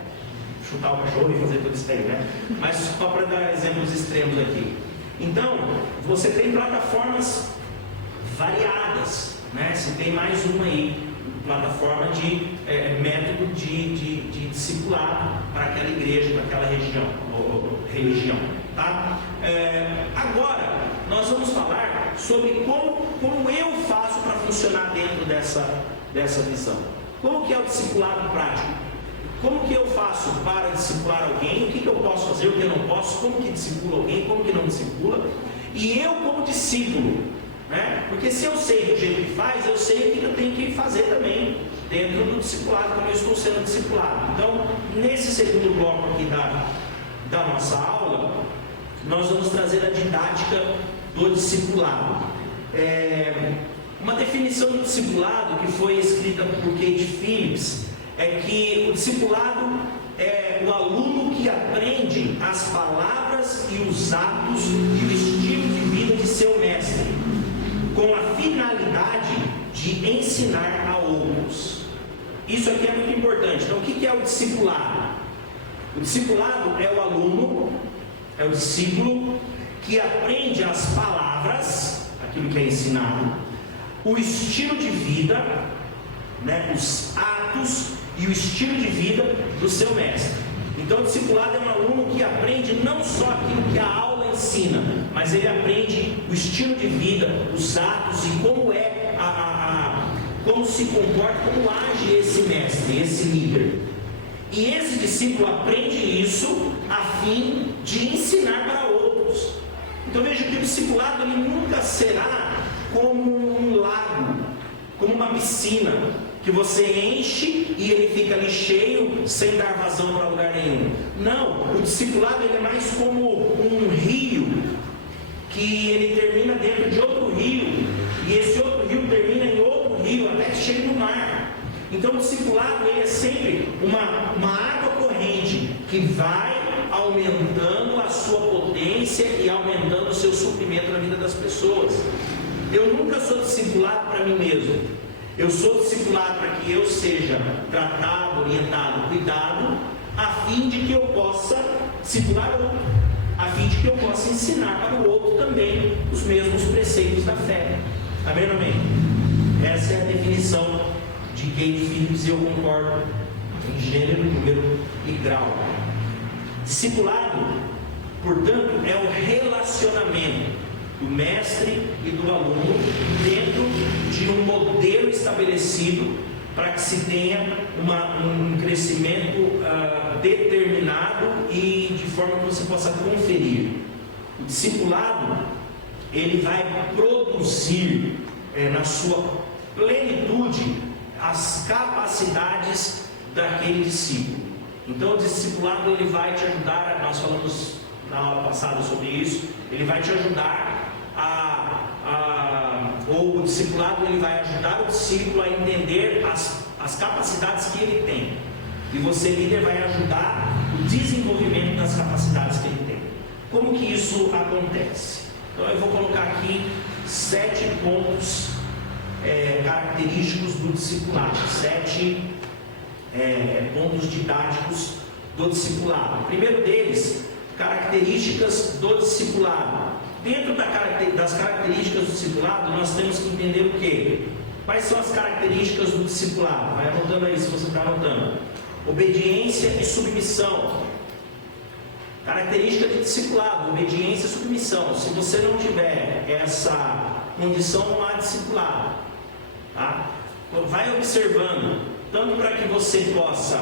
chutar o cachorro e fazer tudo isso aí, né? Mas só para dar exemplos extremos aqui. Então, você tem plataformas variadas, né? Se tem mais uma aí, plataforma de método de discipulado para aquela igreja, para aquela região, ou religião, tá? Agora, nós vamos falar sobre como eu faço para funcionar dentro dessa visão. Como que é o discipulado prático? Como que eu faço para discipular alguém? O que eu posso fazer, o que eu não posso? Como que discipula alguém, como que não discipula? E eu como discípulo, né? Porque se eu sei do jeito que faz, eu sei o que eu tenho que fazer também dentro do discipulado, como eu estou sendo discipulado. Então, nesse segundo bloco aqui da nossa aula, nós vamos trazer a didática do discipulado. Uma definição do discipulado que foi escrita por Kate Phillips é que o discipulado é o aluno que aprende as palavras e os atos e o estilo de vida de seu mestre, com a finalidade de ensinar a outros. Isso aqui é muito importante. Então, o que é o discipulado? O discipulado é o aluno, é o discípulo que aprende as palavras, aquilo que é ensinado, o estilo de vida, né, os atos e o estilo de vida do seu mestre. Então, o discipulado é um aluno que aprende não só aquilo que a aula ensina, mas ele aprende o estilo de vida, os atos e como é como se comporta, como age esse mestre, esse líder. E esse discípulo aprende isso a fim de ensinar para outros. Então veja que o discipulado ele nunca será como um lago, como uma piscina, que você enche e ele fica ali cheio, sem dar vazão para lugar nenhum. Não, o discipulado ele é mais como um rio, que ele termina dentro de outro rio, e esse outro rio termina em outro rio, até que chega no mar. Então o discipulado ele é sempre uma água corrente, que vai aumentando a sua potência e aumentando o seu suprimento na vida das pessoas. Eu nunca sou discipulado para mim mesmo. Eu sou discipulado para que eu seja tratado, orientado, cuidado, a fim de que eu possa discipular outro, a fim de que eu possa ensinar para o outro também os mesmos preceitos da fé. Amém ou amém? Essa é a definição de Kate Phillips e eu concordo em gênero, número e grau. Discipulado, portanto, é o relacionamento do mestre e do aluno dentro de um modelo estabelecido para que se tenha um crescimento determinado e de forma que você possa conferir. O discipulado ele vai produzir na sua plenitude as capacidades daquele discípulo. Então o discipulado ele vai te ajudar, nós falamos na aula passada sobre isso, ele vai te ajudar ou o discipulado ele vai ajudar o discípulo a entender as capacidades que ele tem, e você líder vai ajudar o desenvolvimento das capacidades que ele tem. Como que isso acontece? Então eu vou colocar aqui 7 pontos característicos do discipulado, 7 pontos didáticos do discipulado. O primeiro deles, características do discipulado. Dentro das características do discipulado, nós temos que entender o quê? Quais são as características do discipulado? Vai anotando aí se você está anotando. Obediência e submissão. Característica de discipulado, obediência e submissão. Se você não tiver essa condição, não há discipulado. Tá? Então, vai observando, tanto para que você possa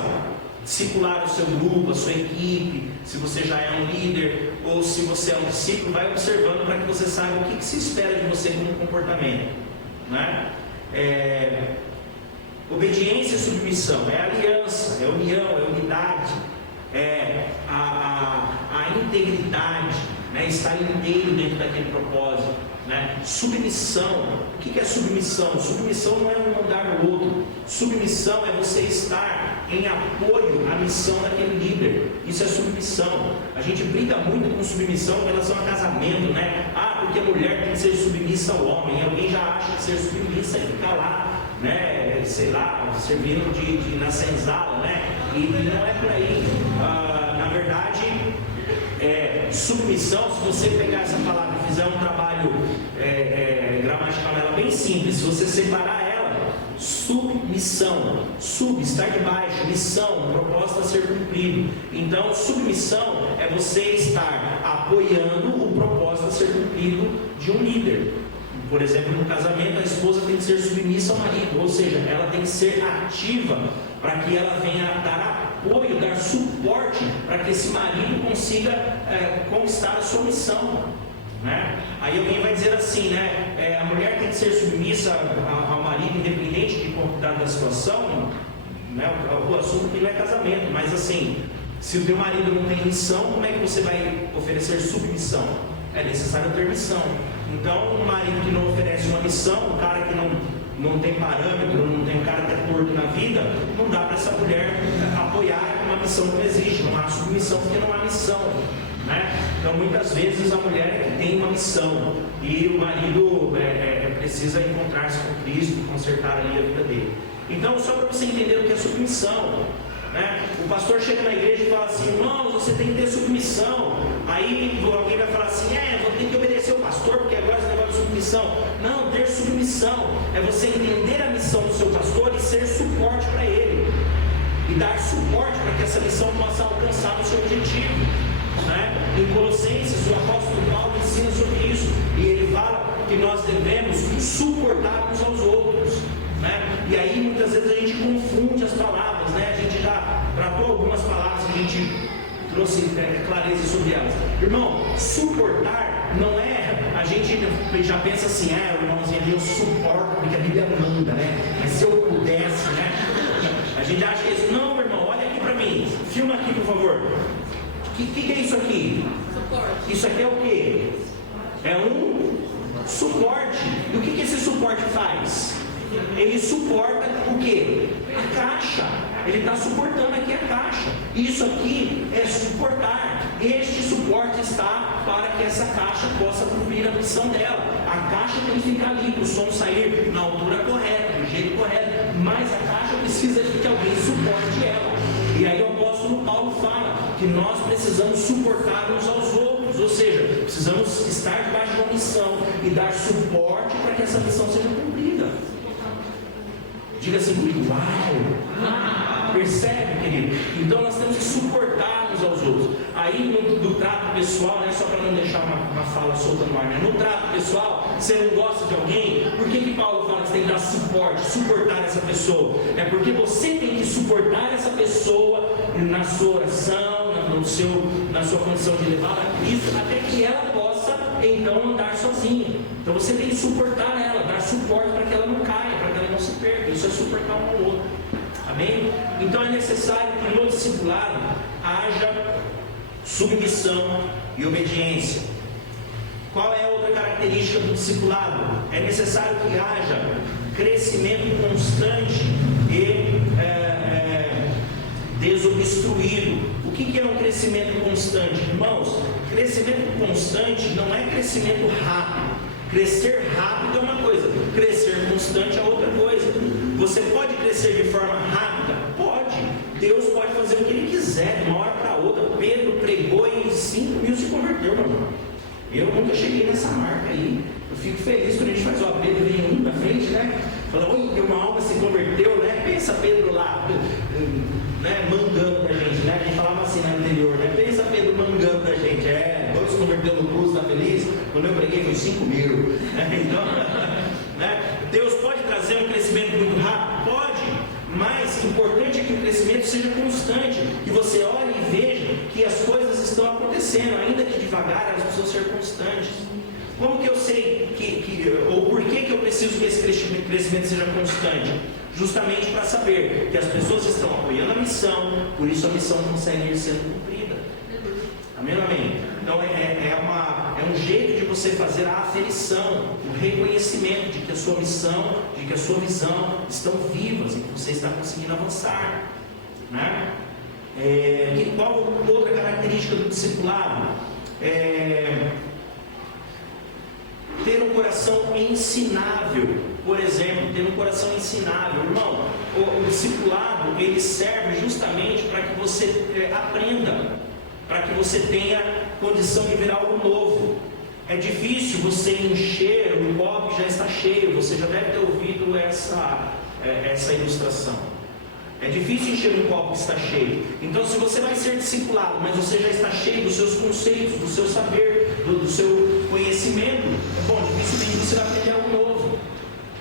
discipular o seu grupo, a sua equipe, se você já é um líder ou se você é um discípulo, vai observando para que você saiba o que se espera de você como comportamento, né? Obediência e submissão é aliança, é união, é unidade, é a integridade, né? Estar inteiro dentro daquele propósito, né? Submissão, o que é submissão? Submissão não é um mandar no outro, submissão é você estar em apoio à missão daquele líder, isso é submissão. A gente briga muito com submissão em relação a casamento, né? Porque a mulher tem que ser submissa ao homem, alguém já acha que ser submissa é ficar lá, né? Sei lá, servindo na senzala, né? E não é por aí. Na verdade, submissão, se você pegar essa palavra e fizer um trabalho gramatical nela bem simples, se você separar ela, submissão, estar debaixo, missão, propósito a ser cumprido. Então, submissão é você estar apoiando o propósito a ser cumprido de um líder. Por exemplo, no casamento, a esposa tem que ser submissa ao marido, ou seja, ela tem que ser ativa para que ela venha dar apoio, dar suporte para que esse marido consiga conquistar a sua missão, né? Aí alguém vai dizer assim, né? A mulher tem que ser submissa ao marido, independente da situação, né? O assunto aqui não é casamento, mas assim, se o teu marido não tem missão, como é que você vai oferecer submissão? É necessário ter missão. Então, um marido que não oferece uma missão, um cara que não tem parâmetro, não tem um cara que é torto na vida, não dá para essa mulher apoiar uma missão que não existe, não há submissão porque não há missão, né? Então muitas vezes a mulher é que tem uma missão e o marido precisa encontrar-se com Cristo, consertar ali a vida dele. Então, só para você entender o que é submissão, né? O pastor chega na igreja e fala assim: irmãos, você tem que ter submissão. Aí alguém vai falar assim: vou ter que obedecer o pastor porque agora esse negócio de submissão. Não, ter submissão é você entender a missão do seu pastor e ser suporte para ele, e dar suporte para que essa missão possa alcançar o seu objetivo. né? Em Colossenses, o apóstolo Paulo ensina sobre isso, e ele fala que nós devemos suportar uns aos outros, né? E aí muitas vezes a gente confunde as palavras, né? A gente já tratou algumas palavras que a gente trouxe clareza sobre elas. Irmão, suportar não é, a gente já pensa assim, o irmãozinho ali, eu suporto porque a Bíblia manda, né? Mas se eu pudesse, né? A gente acha isso. Não, meu irmão, olha aqui pra mim, filma aqui por favor. O que é isso aqui? Suporte. Isso aqui é o quê? É um suporte. E o que esse suporte faz? Ele suporta o quê? A caixa. Ele está suportando aqui a caixa. Isso aqui é suportar. Este suporte está para que essa caixa possa cumprir a missão dela. A caixa tem que ficar ali, para o som sair na altura correta, do jeito correto. Mas a caixa precisa de que alguém suporte ela. E aí o apóstolo Paulo fala que nós precisamos suportar uns aos outros. Ou seja, precisamos estar debaixo de uma missão e dar suporte para que essa missão seja cumprida. Diga assim comigo, uau! Percebe, querido? Então nós temos que suportar uns aos outros. Aí no trato pessoal, né, só para não deixar uma fala solta no ar, né? No trato pessoal, você não gosta de alguém, por que Paulo fala que você tem que dar suporte, suportar essa pessoa? É porque você tem que suportar essa pessoa na sua oração, na sua condição de levá-la a Cristo, até que ela possa então andar sozinha. Então você tem que suportar ela, dar suporte para que ela não caia, para que ela não se perca. Isso é suportar um ao outro. Amém? Então é necessário que no discipulado haja submissão e obediência. Qual é a outra característica do discipulado? É necessário que haja crescimento constante e desobstruído. O que é um crescimento constante? Irmãos, crescimento constante não é crescimento rápido. Crescer rápido é uma coisa, crescer constante é outra coisa. Você pode crescer de forma rápida? Pode. Deus pode fazer o que Ele quiser, de uma hora para outra. Pedro pregou e 5.000 se converteu, meu irmão. Eu nunca cheguei nessa marca aí. Eu fico feliz quando a gente faz, Pedro vem um na frente, né? Fala, oi, uma alma se converteu, né? Pensa Pedro lá, né? Mangando pra gente, né? A gente falava assim no anterior, né? Pensa Pedro mangando pra gente, dois converteu no curso, tá feliz? Quando eu preguei foi 5.000. Então, né? Deus pode trazer um crescimento muito rápido? Pode, mas o importante é que o crescimento seja constante, que você olhe e veja que as coisas estão acontecendo, ainda que devagar, elas precisam ser constantes. Como que eu sei ou por que eu preciso que esse crescimento seja constante? Justamente para saber que as pessoas estão apoiando a missão, por isso a missão consegue ir sendo cumprida. Amém ou amém? Então é um jeito de você fazer a aferição, o reconhecimento de que a sua missão, de que a sua visão estão vivas e que você está conseguindo avançar, né? Qual outra característica do discipulado? Ter um coração ensinável. Por exemplo, ter um coração ensinável. Irmão, o discipulado ele serve justamente para que você aprenda, para que você tenha condição de ver algo novo. É difícil você encher um copo que já está cheio. Você já deve ter ouvido essa ilustração. É difícil encher um copo que está cheio. Então, se você vai ser discipulado, mas você já está cheio dos seus conceitos, do seu saber, do seu conhecimento, dificilmente você vai aprender algo novo,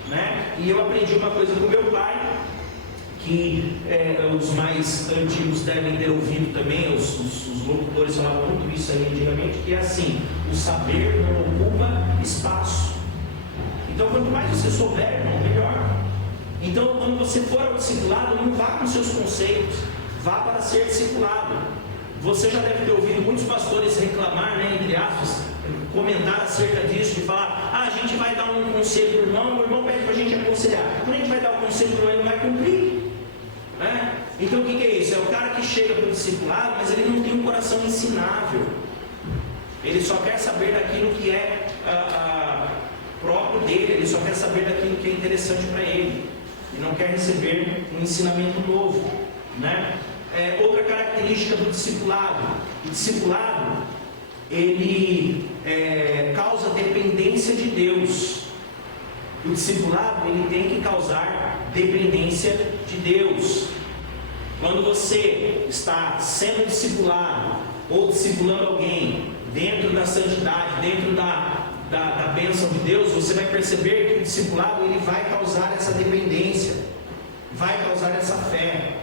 né? E eu aprendi uma coisa com meu pai, que os mais antigos devem ter ouvido também, os locutores falavam muito isso aí antigamente, que é assim: o saber não ocupa espaço. Então, quanto mais você souber, irmão, melhor. Então, quando você for ao discipulado, não vá com seus conceitos, vá para ser discipulado. Você já deve ter ouvido muitos pastores reclamar, né, entre aspas, comentar acerca disso, de falar, a gente vai dar um conselho para o irmão pede para a gente aconselhar. Quando a gente vai dar o conselho para o irmão, ele não vai cumprir, né? Então o que é isso? É o cara que chega para o discipulado, mas ele não tem um coração ensinável. Ele só quer saber daquilo que é próprio dele, ele só quer saber daquilo que é interessante para ele. E não quer receber um ensinamento novo, né? Outra característica do discipulado: o discipulado ele causa dependência de Deus. O discipulado ele tem que causar dependência de Deus. Quando você está sendo discipulado, ou discipulando alguém dentro da santidade, dentro da bênção de Deus, você vai perceber que o discipulado ele vai causar essa dependência, vai causar essa fé,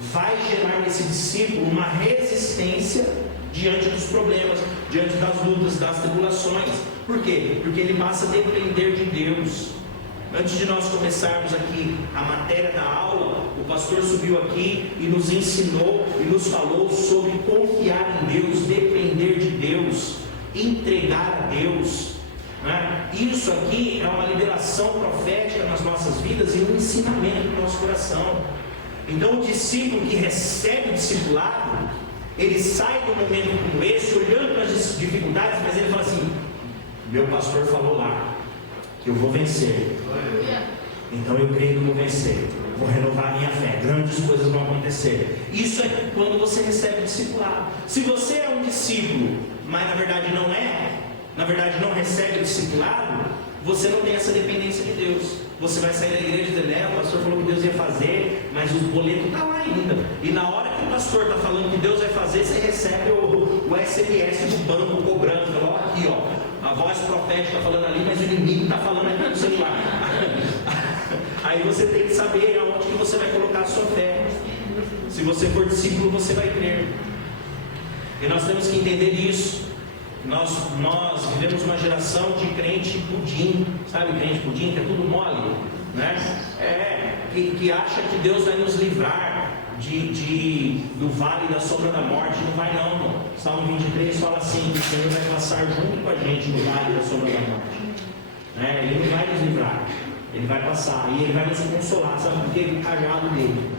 vai gerar nesse discípulo uma resistência diante dos problemas, diante das lutas, das tribulações. Por quê? Porque ele passa a depender de Deus. Antes de nós começarmos aqui a matéria da aula, o pastor subiu aqui e nos ensinou e nos falou sobre confiar em Deus, depender de Deus, entregar a Deus, né? Isso aqui é uma liberação profética nas nossas vidas e um ensinamento no nosso coração. Então o discípulo que recebe o discipulado, ele sai do momento como esse, olhando para as dificuldades, mas ele fala assim: meu pastor falou lá que eu vou vencer, então eu creio que eu vou vencer, vou renovar a minha fé, grandes coisas vão acontecer. Isso é quando você recebe o discipulado. Se você é um discípulo, mas na verdade não é, na verdade não recebe o discipulado, você não tem essa dependência de Deus. Você vai sair da igreja e dizer: o pastor falou que Deus ia fazer, mas o boleto está lá ainda. E na hora que o pastor está falando que Deus vai fazer, você recebe o SMS do banco cobrando. Ó, aqui, ó, a voz profética está falando ali, mas o inimigo está falando aqui no celular. Aí você tem que saber aonde que você vai colocar a sua fé. Se você for discípulo, você vai crer. E nós temos que entender isso. Nós vivemos uma geração de crente pudim, sabe, crente pudim, que é tudo mole, né? Que acha que Deus vai nos livrar do vale da sombra da morte. Não vai não, irmão. Salmo 23 fala assim: que o Senhor vai passar junto com a gente no vale da sombra da morte, Ele não vai nos livrar, Ele vai passar e Ele vai nos consolar, sabe por quê? O cajado dele,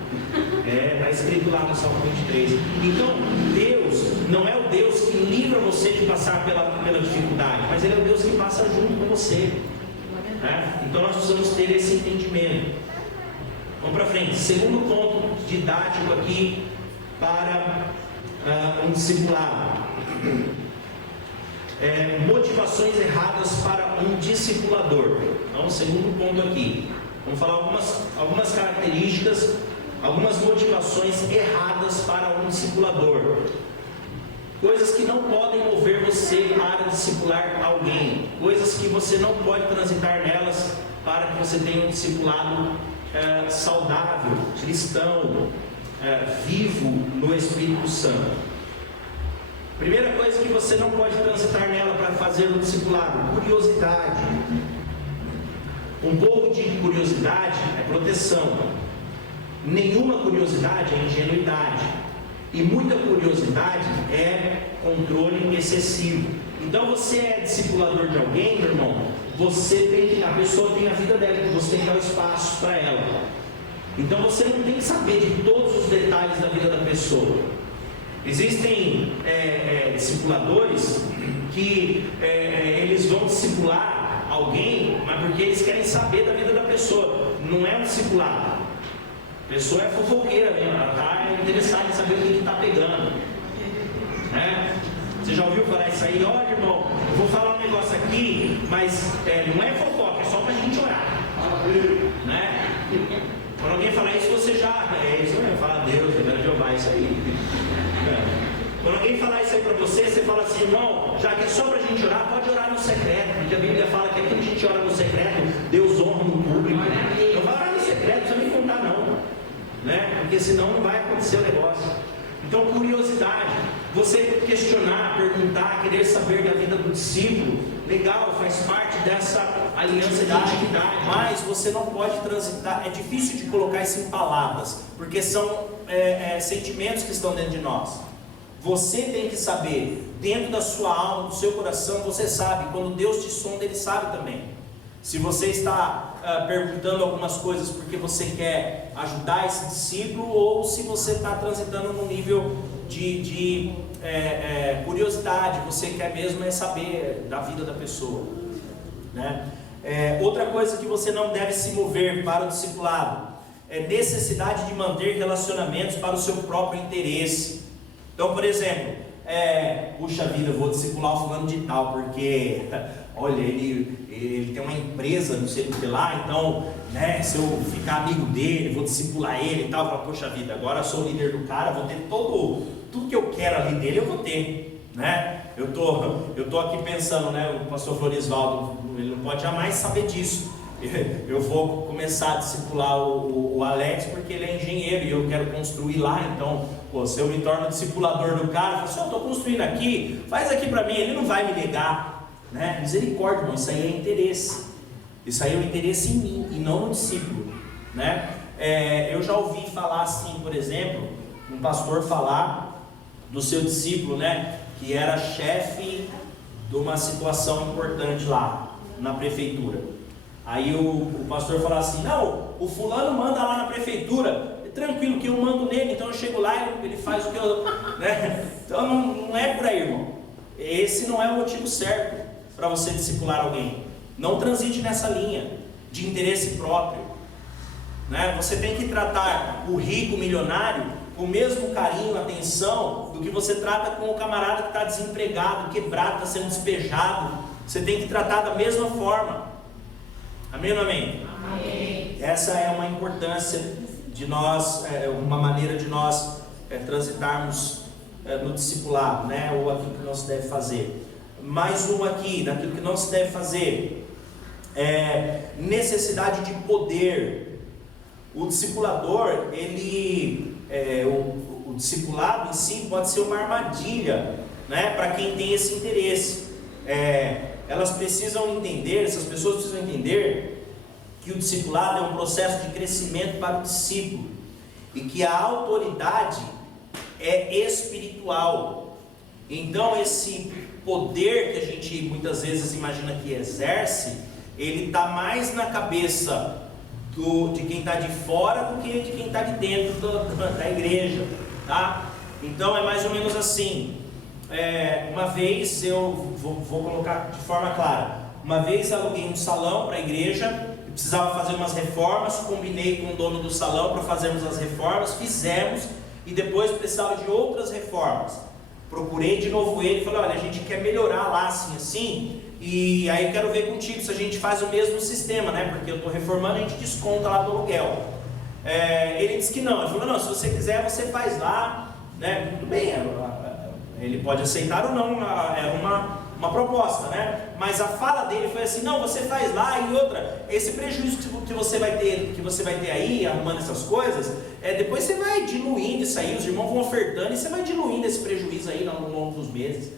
está escrito lá no Salmo 23. Então Deus não é o Deus que livra você de passar pela dificuldade, mas Ele é o Deus que passa junto com você, Então nós precisamos ter esse entendimento. Vamos para frente. Segundo ponto didático aqui para um discipulado: motivações erradas para um discipulador. Então, segundo ponto aqui, vamos falar algumas características, algumas motivações erradas para um discipulador. Coisas que não podem mover você para discipular alguém, coisas que você não pode transitar nelas para que você tenha um discipulado saudável, cristão, vivo no Espírito Santo. Primeira coisa que você não pode transitar nela para fazer um discipulado: curiosidade. Um pouco de curiosidade é proteção. Nenhuma curiosidade é ingenuidade. E muita curiosidade é controle excessivo. Então você é discipulador de alguém, meu irmão, a pessoa tem a vida dela, você tem que dar o espaço para ela. Então você não tem que saber de todos os detalhes da vida da pessoa. Existem discipuladores que eles vão discipular alguém, mas porque eles querem saber da vida da pessoa. Não é um discipulado. A pessoa é fofoqueira mesmo, ela está interessada em saber o que está pegando, Você já ouviu falar isso aí? Olha, irmão, eu vou falar um negócio aqui, mas não é fofoca, é só para a gente orar, Quando alguém falar isso, você já... isso mesmo, fala: Deus, Deus, Jeová, isso aí. Quando alguém falar isso aí para você, você fala assim: irmão, já que é só para a gente orar, pode orar no secreto, porque a Bíblia fala que aquilo que a gente ora no secreto, Deus honra no público. Não vai orar no secreto, não precisa nem contar não, porque senão não vai acontecer o negócio. Então, curiosidade, você questionar, perguntar, querer saber da vida do discípulo, legal, faz parte dessa aliança de intimidade. Mas você não pode transitar, é difícil de colocar isso em palavras, porque são sentimentos que estão dentro de nós. Você tem que saber, dentro da sua alma, do seu coração, você sabe. Quando Deus te sonda, Ele sabe também. Se você está perguntando algumas coisas porque você quer ajudar esse discípulo, ou se você está transitando num nível de curiosidade, você quer mesmo saber da vida da pessoa, outra coisa que você não deve se mover para o discipulado é necessidade de manter relacionamentos para o seu próprio interesse. Então, por exemplo, puxa vida, eu vou discipular o fulano de tal, porque olha, ele ele tem uma empresa, não sei o que lá, então, né, se eu ficar amigo dele, vou discipular ele e tal, falo, poxa vida, agora eu sou o líder do cara, vou ter tudo que eu quero ali dele, eu vou ter, né? Eu tô aqui pensando, né, o pastor Florisvaldo, ele não pode jamais saber disso. Eu vou começar a discipular o Alex porque ele é engenheiro e eu quero construir lá, então, pô, se eu me torno discipulador do cara, eu falo assim, eu estou construindo aqui, faz aqui para mim, ele não vai me negar, né? Misericórdia, irmão, isso aí é interesse, isso aí é o interesse em mim e não no discípulo, né? Eu já ouvi falar assim, por exemplo, um pastor falar do seu discípulo, né, que era chefe de uma situação importante lá na prefeitura. Aí o pastor fala assim, não, o fulano manda lá na prefeitura, tranquilo que eu mando nele, então eu chego lá e ele faz o que eu... Né? Então não é por aí, irmão. Esse não é o motivo certo para você discipular alguém. Não transite nessa linha de interesse próprio, né? Você tem que tratar o rico milionário com o mesmo carinho, atenção, do que você trata com o camarada que está desempregado, quebrado, está sendo despejado. Você tem que tratar da mesma forma. Amém ou não amém? Amém. Essa é uma importância de nós, uma maneira de nós transitarmos no discipulado, né? Ou aquilo que não se deve fazer. Mais uma aqui, daquilo que não se deve fazer, necessidade de poder. O discipulador, o discipulado em si pode ser uma armadilha, né? Para quem tem esse interesse. Elas precisam entender, essas pessoas precisam entender que o discipulado é um processo de crescimento para o discípulo e que a autoridade é espiritual. Então esse poder que a gente muitas vezes imagina que exerce, ele está mais na cabeça de quem está de fora do que de quem está de dentro da igreja, tá? Então é mais ou menos assim. Uma vez eu vou colocar de forma clara. Uma vez aluguei um salão para a igreja, precisava fazer umas reformas, combinei com o dono do salão para fazermos as reformas, fizemos e depois precisava de outras reformas. Procurei de novo ele e falei, olha, a gente quer melhorar lá assim, e aí eu quero ver contigo se a gente faz o mesmo sistema, né? Porque eu estou reformando, a gente desconta lá do aluguel. Ele disse que não, ele falou, não, se você quiser você faz lá, né? Tudo bem, ele pode aceitar ou não, é uma proposta, né? Mas a fala dele foi assim, não, você faz lá, e outra, esse prejuízo que você vai ter aí, arrumando essas coisas, depois você vai diluindo isso aí, os irmãos vão ofertando, e você vai diluindo esse prejuízo aí ao longo dos meses.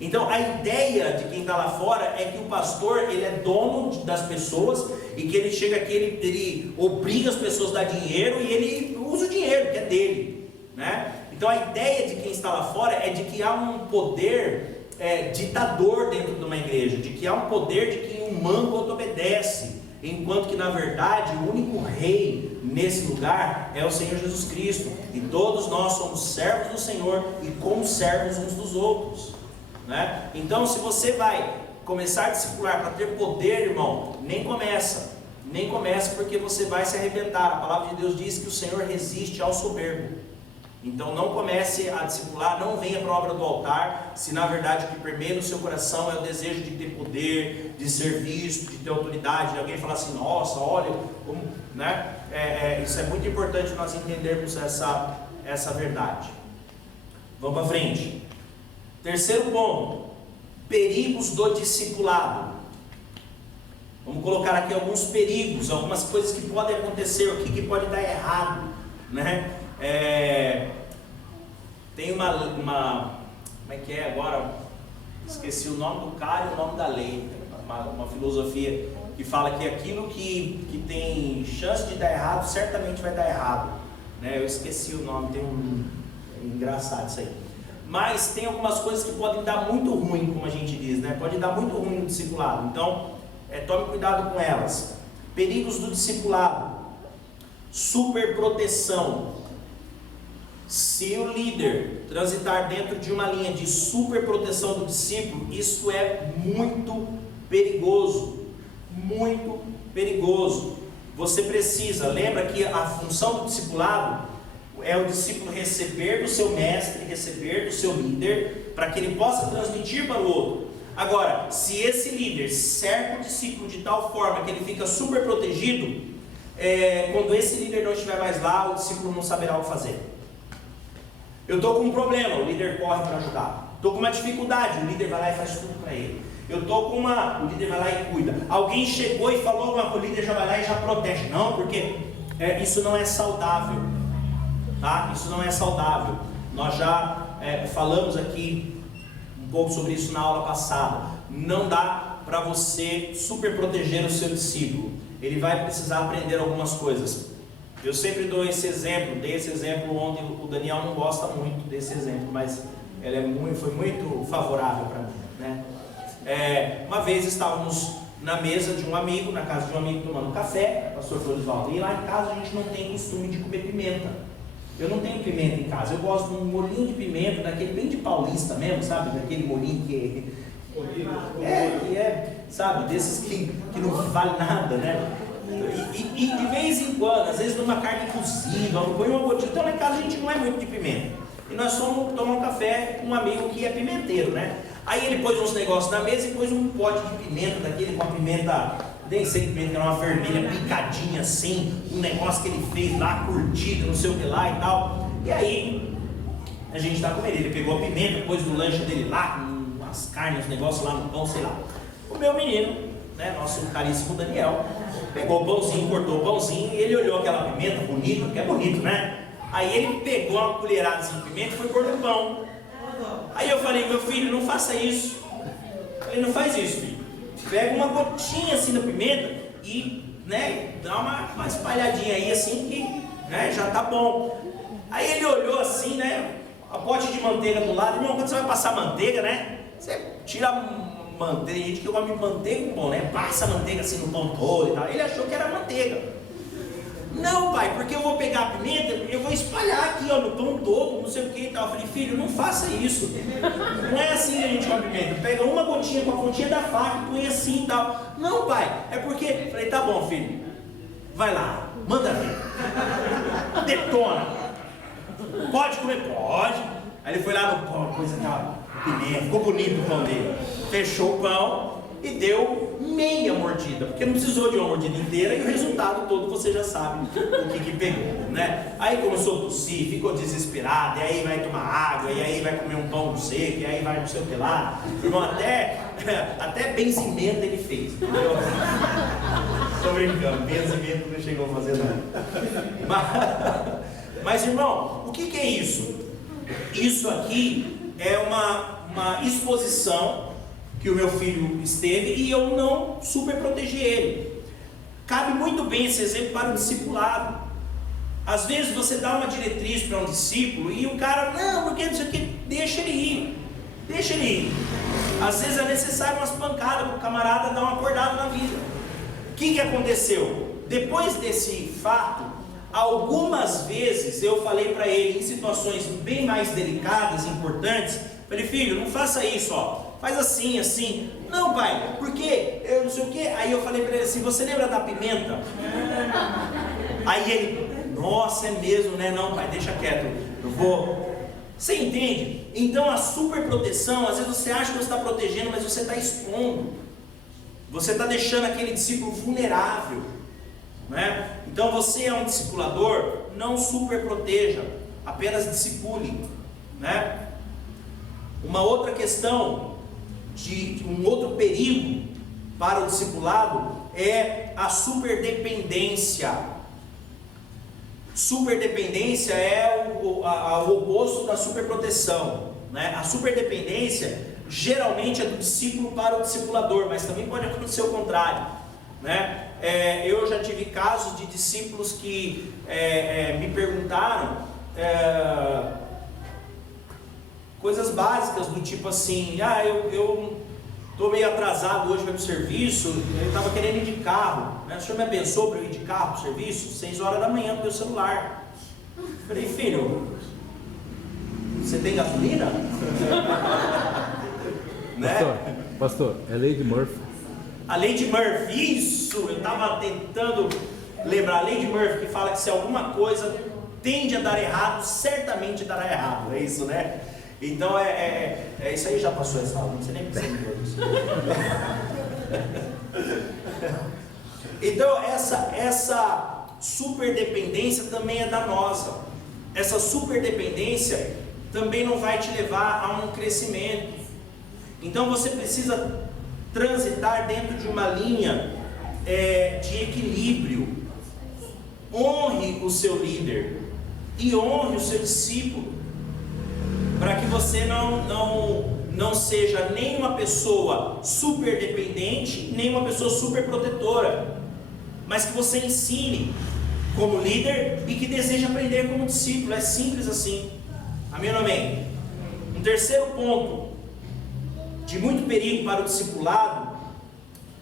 Então a ideia de quem está lá fora é que o pastor, ele é dono das pessoas, e que ele chega aqui, ele obriga as pessoas a dar dinheiro, e ele usa o dinheiro, que é dele, né? Então a ideia de quem está lá fora é de que há um poder ditador dentro de uma igreja, de que há um poder de que um manda, o outro obedece, enquanto que na verdade o único rei nesse lugar é o Senhor Jesus Cristo, e todos nós somos servos do Senhor e conservos uns dos outros, né? Então se você vai começar a discipular para ter poder, irmão, nem começa porque você vai se arrebentar. A palavra de Deus diz que o Senhor resiste ao soberbo. Então não comece a discipular, não venha para a obra do altar, se na verdade o que permeia no seu coração é o desejo de ter poder, de ser visto, de ter autoridade, de alguém falar assim, nossa, olha, como, né? Isso é muito importante nós entendermos essa verdade. Vamos para frente. Terceiro ponto, perigos do discipulado. Vamos colocar aqui alguns perigos, algumas coisas que podem acontecer, o que pode dar errado, né? Tem uma como é que é agora? Esqueci o nome do cara e o nome da lei. Uma filosofia que fala que aquilo que tem chance de dar errado, certamente vai dar errado, né? Eu esqueci o nome, é engraçado isso aí. Mas tem algumas coisas que podem dar muito ruim, como a gente diz, né? Pode dar muito ruim no discipulado. Então, tome cuidado com elas. Perigos do discipulado: superproteção. Se o líder transitar dentro de uma linha de superproteção do discípulo, isso é muito perigoso, muito perigoso. Você precisa, lembra que a função do discipulado é o discípulo receber do seu mestre, receber do seu líder, para que ele possa transmitir para o outro. Agora, se esse líder cerca o discípulo de tal forma que ele fica super protegido, quando esse líder não estiver mais lá, o discípulo não saberá o que fazer. Eu estou com um problema, o líder corre para ajudar. Estou com uma dificuldade, o líder vai lá e faz tudo para ele. Eu estou com o líder vai lá e cuida. Alguém chegou e falou alguma coisa, o líder já vai lá e já protege. Não, porque isso não é saudável, tá? Isso não é saudável. Nós já falamos aqui um pouco sobre isso na aula passada. Não dá para você super proteger o seu discípulo. Ele vai precisar aprender algumas coisas. Eu sempre dou esse exemplo, dei esse exemplo onde o Daniel não gosta muito desse exemplo, mas ele foi muito favorável para mim, né? Uma vez estávamos na mesa de um amigo, na casa de um amigo tomando café, pastor Florisvaldo, e lá em casa a gente não tem costume de comer pimenta. Eu não tenho pimenta em casa, eu gosto de um molhinho de pimenta, daquele bem de paulista mesmo, sabe? Daquele molhinho que sabe, desses que não vale nada, né? E de vez em quando, às vezes numa carne cozida, põe uma gotinha. Então lá em casa a gente não é muito de pimenta. E nós fomos tomar um café com um amigo que é pimenteiro, né? Aí ele pôs uns negócios na mesa e pôs um pote de pimenta, daquele com a pimenta, nem sei que pimenta, que era uma vermelha picadinha assim, um negócio que ele fez lá, curtido, não sei o que lá e tal. E aí, a gente tá comendo, ele pegou a pimenta, pôs no lanche dele lá, com as carnes, os negócios lá no pão, sei lá. O meu menino, né, nosso caríssimo Daniel, pegou o pãozinho, cortou o pãozinho, e ele olhou aquela pimenta bonita, porque é bonito, né? Aí ele pegou uma colherada de pimenta e foi pôr no pão. Aí eu falei, meu filho, não faça isso. Ele não faz isso, filho. Pega uma gotinha assim da pimenta e, né, dá uma espalhadinha aí assim que, né, já tá bom. Aí ele olhou assim, né, a pote de manteiga do lado. Irmão, quando você vai passar manteiga, né, você tira a manteiga, tem gente que come manteiga com pão, né, passa a manteiga assim no pão todo e tal. Ele achou que era manteiga. Não, pai, porque eu vou pegar a pimenta, eu vou espalhar aqui, ó, no pão todo, não sei o que e tal. Eu falei, filho, não faça isso. Não é assim que a gente come pimenta. Pega uma gotinha com a pontinha da faca e põe assim e tal. Não, pai, é porque... Eu falei, tá bom, filho, vai lá, manda ver. Detona. Pode comer? Pode. Aí ele foi lá no pão, coisa aquela pimenta, ficou bonito o pão dele. Fechou o pão e deu meia mordida, porque não precisou de uma mordida inteira, e o resultado todo você já sabe o que pegou, né? Aí começou a tossir, ficou desesperado, e aí vai tomar água, e aí vai comer um pão seco, e aí vai não sei o que lá. Irmão, até benzimento ele fez, entendeu? Tô brincando, benzimento não chegou a fazer nada. Mas irmão, o que é isso? Isso aqui é uma exposição que o meu filho esteve, e eu não super protegi ele. Cabe muito bem esse exemplo para o discipulado. Às vezes você dá uma diretriz para um discípulo e o cara, não, porque não sei o que, deixa ele ir. Deixa ele ir. Às vezes é necessário umas pancadas para o camarada dar uma acordada na vida. O que aconteceu? Depois desse fato, algumas vezes eu falei para ele, em situações bem mais delicadas, importantes, falei, filho, não faça isso, ó. Faz assim, assim. Não, pai, porque eu não sei o que. Aí eu falei para ele assim, você lembra da pimenta? Aí ele, nossa, é mesmo, né? Não, pai, deixa quieto, eu vou. Você entende? Então a superproteção, às vezes você acha que você está protegendo, mas você está expondo. Você está deixando aquele discípulo vulnerável, né? Então você é um discipulador, não superproteja, apenas discipule, né? Uma outra questão, um outro perigo para o discipulado é a superdependência. Superdependência é o oposto da superproteção, né? A superdependência geralmente é do discípulo para o discipulador, mas também pode acontecer o contrário, né? Eu já tive casos de discípulos que me perguntaram coisas básicas do tipo assim, eu estou meio atrasado hoje para o serviço, eu estava querendo ir de carro, né? O senhor me abençoou para eu ir de carro para o serviço? 6 horas da manhã no meu celular. Eu falei, filho, você tem gasolina? Né? Pastor, é lei de Murphy. A lei de Murphy, isso, eu estava tentando lembrar, a lei de Murphy que fala que se alguma coisa tende a dar errado, certamente dará errado, é isso, né? Então isso aí, já passou essa aula, não sei nem o que você me isso. Então essa superdependência também é danosa. Essa superdependência também não vai te levar a um crescimento. Então você precisa transitar dentro de uma linha de equilíbrio. Honre o seu líder e honre o seu discípulo, para que você não seja nem uma pessoa super dependente, nem uma pessoa super protetora, mas que você ensine como líder e que deseja aprender como discípulo. É simples assim. Amém ou não amém? Um terceiro ponto de muito perigo para o discipulado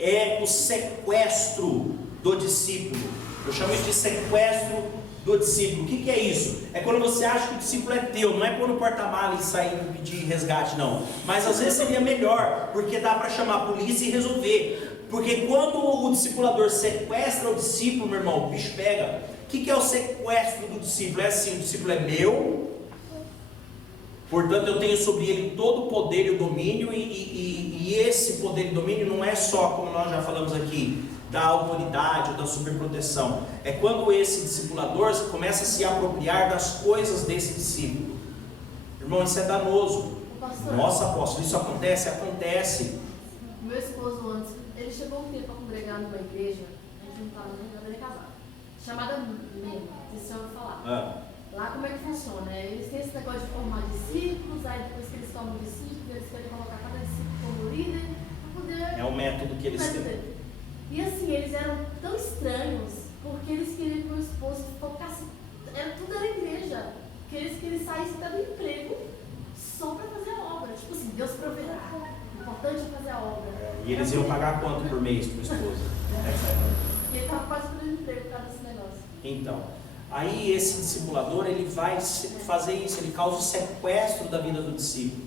é o sequestro do discípulo. Eu chamo isso de sequestro do discípulo. O que é isso? É quando você acha que o discípulo é teu, não é pôr no porta-mala e sair e pedir resgate, não. Mas às vezes seria melhor, porque dá para chamar a polícia e resolver. Porque quando o discipulador sequestra o discípulo, meu irmão, o bicho pega. O que é o sequestro do discípulo? É assim: o discípulo é meu, portanto eu tenho sobre ele todo o poder e o domínio, e esse poder e domínio não é só, como nós já falamos aqui, da autoridade ou da superproteção. É quando esse discipulador começa a se apropriar das coisas desse discípulo. Irmão, isso é danoso. Nossa, apóstolo, isso acontece? Acontece. Meu esposo antes, ele chegou um tempo a congregar numa igreja, a gente não estava nem casado, chamada MEM, se eu falar. Lá como é que funciona? Eles têm esse negócio de formar discípulos, aí depois que eles formam discípulos, eles querem colocar cada discípulo como líder, para poder... É o método que eles têm. E assim, eles eram tão estranhos, porque eles queriam que o esposo focasse, tudo era igreja, que eles saíssem do emprego só para fazer a obra. Tipo assim, Deus proverá, o importante é fazer a obra. E eles iam pagar quanto por mês para o esposo? Ele estava quase perdendo emprego por causa desse negócio. Então, aí esse discipulador, ele vai fazer isso, ele causa o sequestro da vida do discípulo.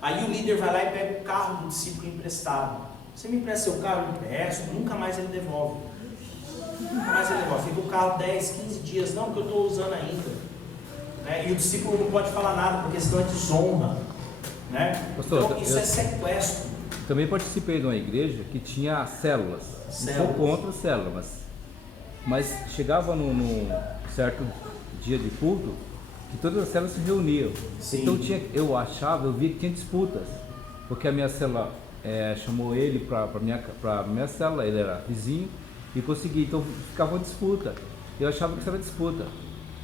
Aí o líder vai lá e pega o carro do discípulo emprestado. Você me empresta seu carro, eu empresto, nunca mais ele devolve. Nunca mais ele devolve. Fica o carro 10, 15 dias, não, porque eu estou usando ainda. Né? E o discípulo não pode falar nada, porque senão é desonra. Né? Pastor, então isso é sequestro. Também participei de uma igreja que tinha células. Não sou contra células, mas chegava num certo dia de culto que todas as células se reuniam. Sim. Então eu via que tinha disputas, porque a minha célula chamou ele para minha célula, ele era vizinho, e consegui, então ficava uma disputa. Eu achava que isso era disputa.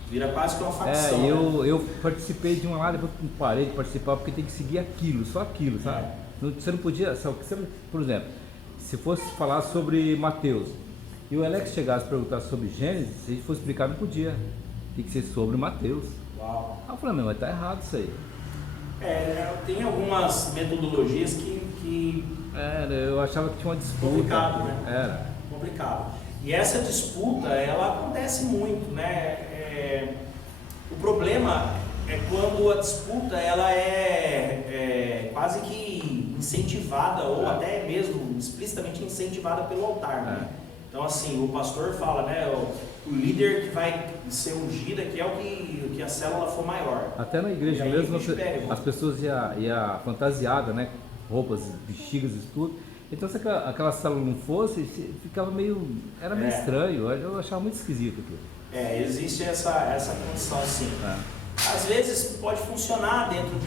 Vira quase que uma facção. Eu participei de uma lá, depois parei de participar, porque tem que seguir aquilo, só aquilo, sabe? Você não podia, por exemplo, se fosse falar sobre Mateus, e o Alex chegasse a perguntar sobre Gênesis, se a gente fosse explicar, não podia. Tem que ser sobre Mateus. Uau. Aí eu falei, mas tá errado isso aí. Tem algumas metodologias que eu achava que tinha uma disputa. Complicado, né? Era. Complicado. E essa disputa, ela acontece muito, né? O problema é quando a disputa, ela é quase que incentivada, ou até mesmo explicitamente incentivada pelo altar, né? Então assim, o pastor fala, né? O líder que vai ser ungido aqui é o que a célula for maior. Até na igreja mesmo, as pessoas iam fantasiadas, né? Roupas, bexigas e tudo. Então se aquela célula não fosse, ficava meio... Era meio estranho, eu achava muito esquisito aquilo. Existe essa condição assim. Às vezes pode funcionar dentro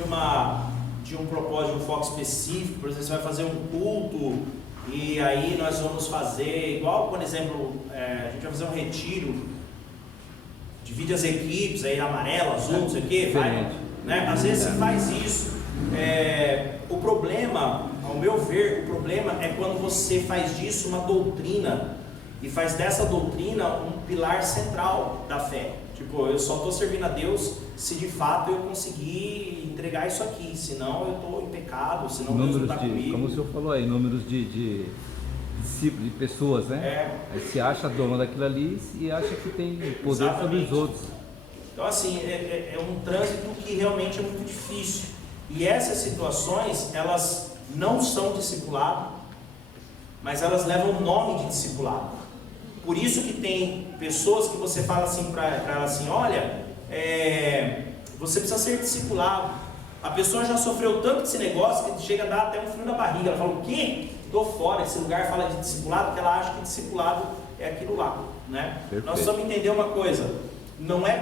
de um propósito, de um foco específico. Por exemplo, você vai fazer um culto e aí nós vamos fazer, igual por exemplo, a gente vai fazer um retiro, divide as equipes, aí amarelo, azul, não sei o que, vai, né? Às vezes se faz isso. O problema, ao meu ver, o problema é quando você faz disso uma doutrina e faz dessa doutrina um pilar central da fé. Tipo, eu só estou servindo a Deus se de fato eu conseguir entregar isso aqui, senão eu estou em pecado, senão Deus não está comigo. Como o senhor falou aí, números de discípulos, de pessoas, né? Aí se acha dono daquilo ali e acha que tem poder sobre os outros. Então assim, é um trânsito que realmente é muito difícil. E essas situações, elas não são discipulado, mas elas levam o nome de discipulado. Por isso que tem pessoas que você fala assim para elas assim, olha, você precisa ser discipulado. A pessoa já sofreu tanto desse negócio que chega a dar até um frio na barriga. Ela fala, o quê? Estou fora. Esse lugar fala de discipulado, porque ela acha que discipulado é aquilo lá, né? Nós precisamos entender uma coisa. Não é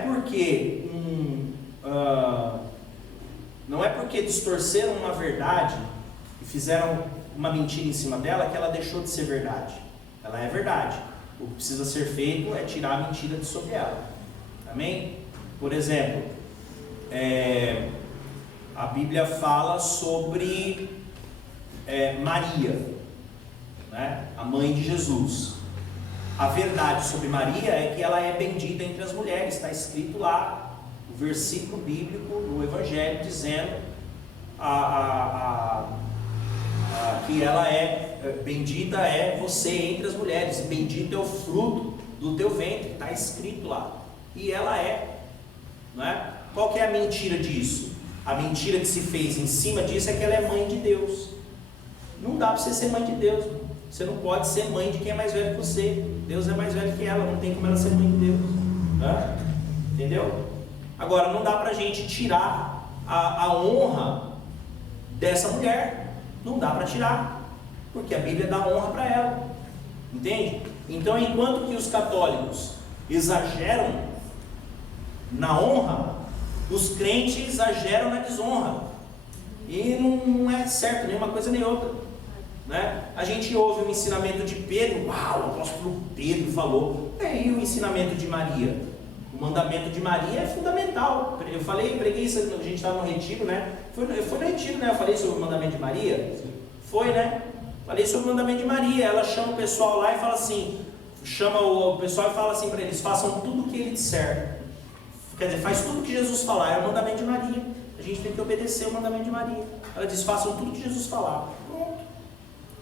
porque distorceram uma verdade e fizeram uma mentira em cima dela que ela deixou de ser verdade. Ela é verdade. O que precisa ser feito é tirar a mentira de sobre ela. Amém? Por exemplo, a Bíblia fala sobre Maria, né? A mãe de Jesus. A verdade sobre Maria é que ela é bendita entre as mulheres. Está escrito lá, o versículo bíblico no Evangelho dizendo que ela bendita é você entre as mulheres, bendito é o fruto do teu ventre. Está escrito lá. E ela não é? Qual que é a mentira disso? A mentira que se fez em cima disso é que ela é mãe de Deus. Não dá para você ser mãe de Deus. Você não pode ser mãe de quem é mais velho que você. Deus é mais velho que ela, não tem como ela ser mãe de Deus. Entendeu? Agora, não dá para a gente tirar a honra dessa mulher. Não dá para tirar, porque a Bíblia dá honra para ela. Entende? Então, enquanto que os católicos exageram na honra, os crentes exageram na desonra. E não é certo nem uma coisa nem outra, né? A gente ouve o ensinamento de Pedro. Uau, o apóstolo Pedro falou. E o ensinamento de Maria? O mandamento de Maria é fundamental. Eu preguei isso, a gente estava no retiro, né? Foi no retiro, né? Eu falei sobre o mandamento de Maria. Foi, né? Falei sobre o mandamento de Maria. Ela chama o pessoal lá e fala assim, chama o pessoal e fala assim para eles: façam tudo o que ele disser. Quer dizer, faz tudo o que Jesus falar. É o mandamento de Maria. A gente tem que obedecer o mandamento de Maria. Ela diz: façam tudo o que Jesus falar. Pronto,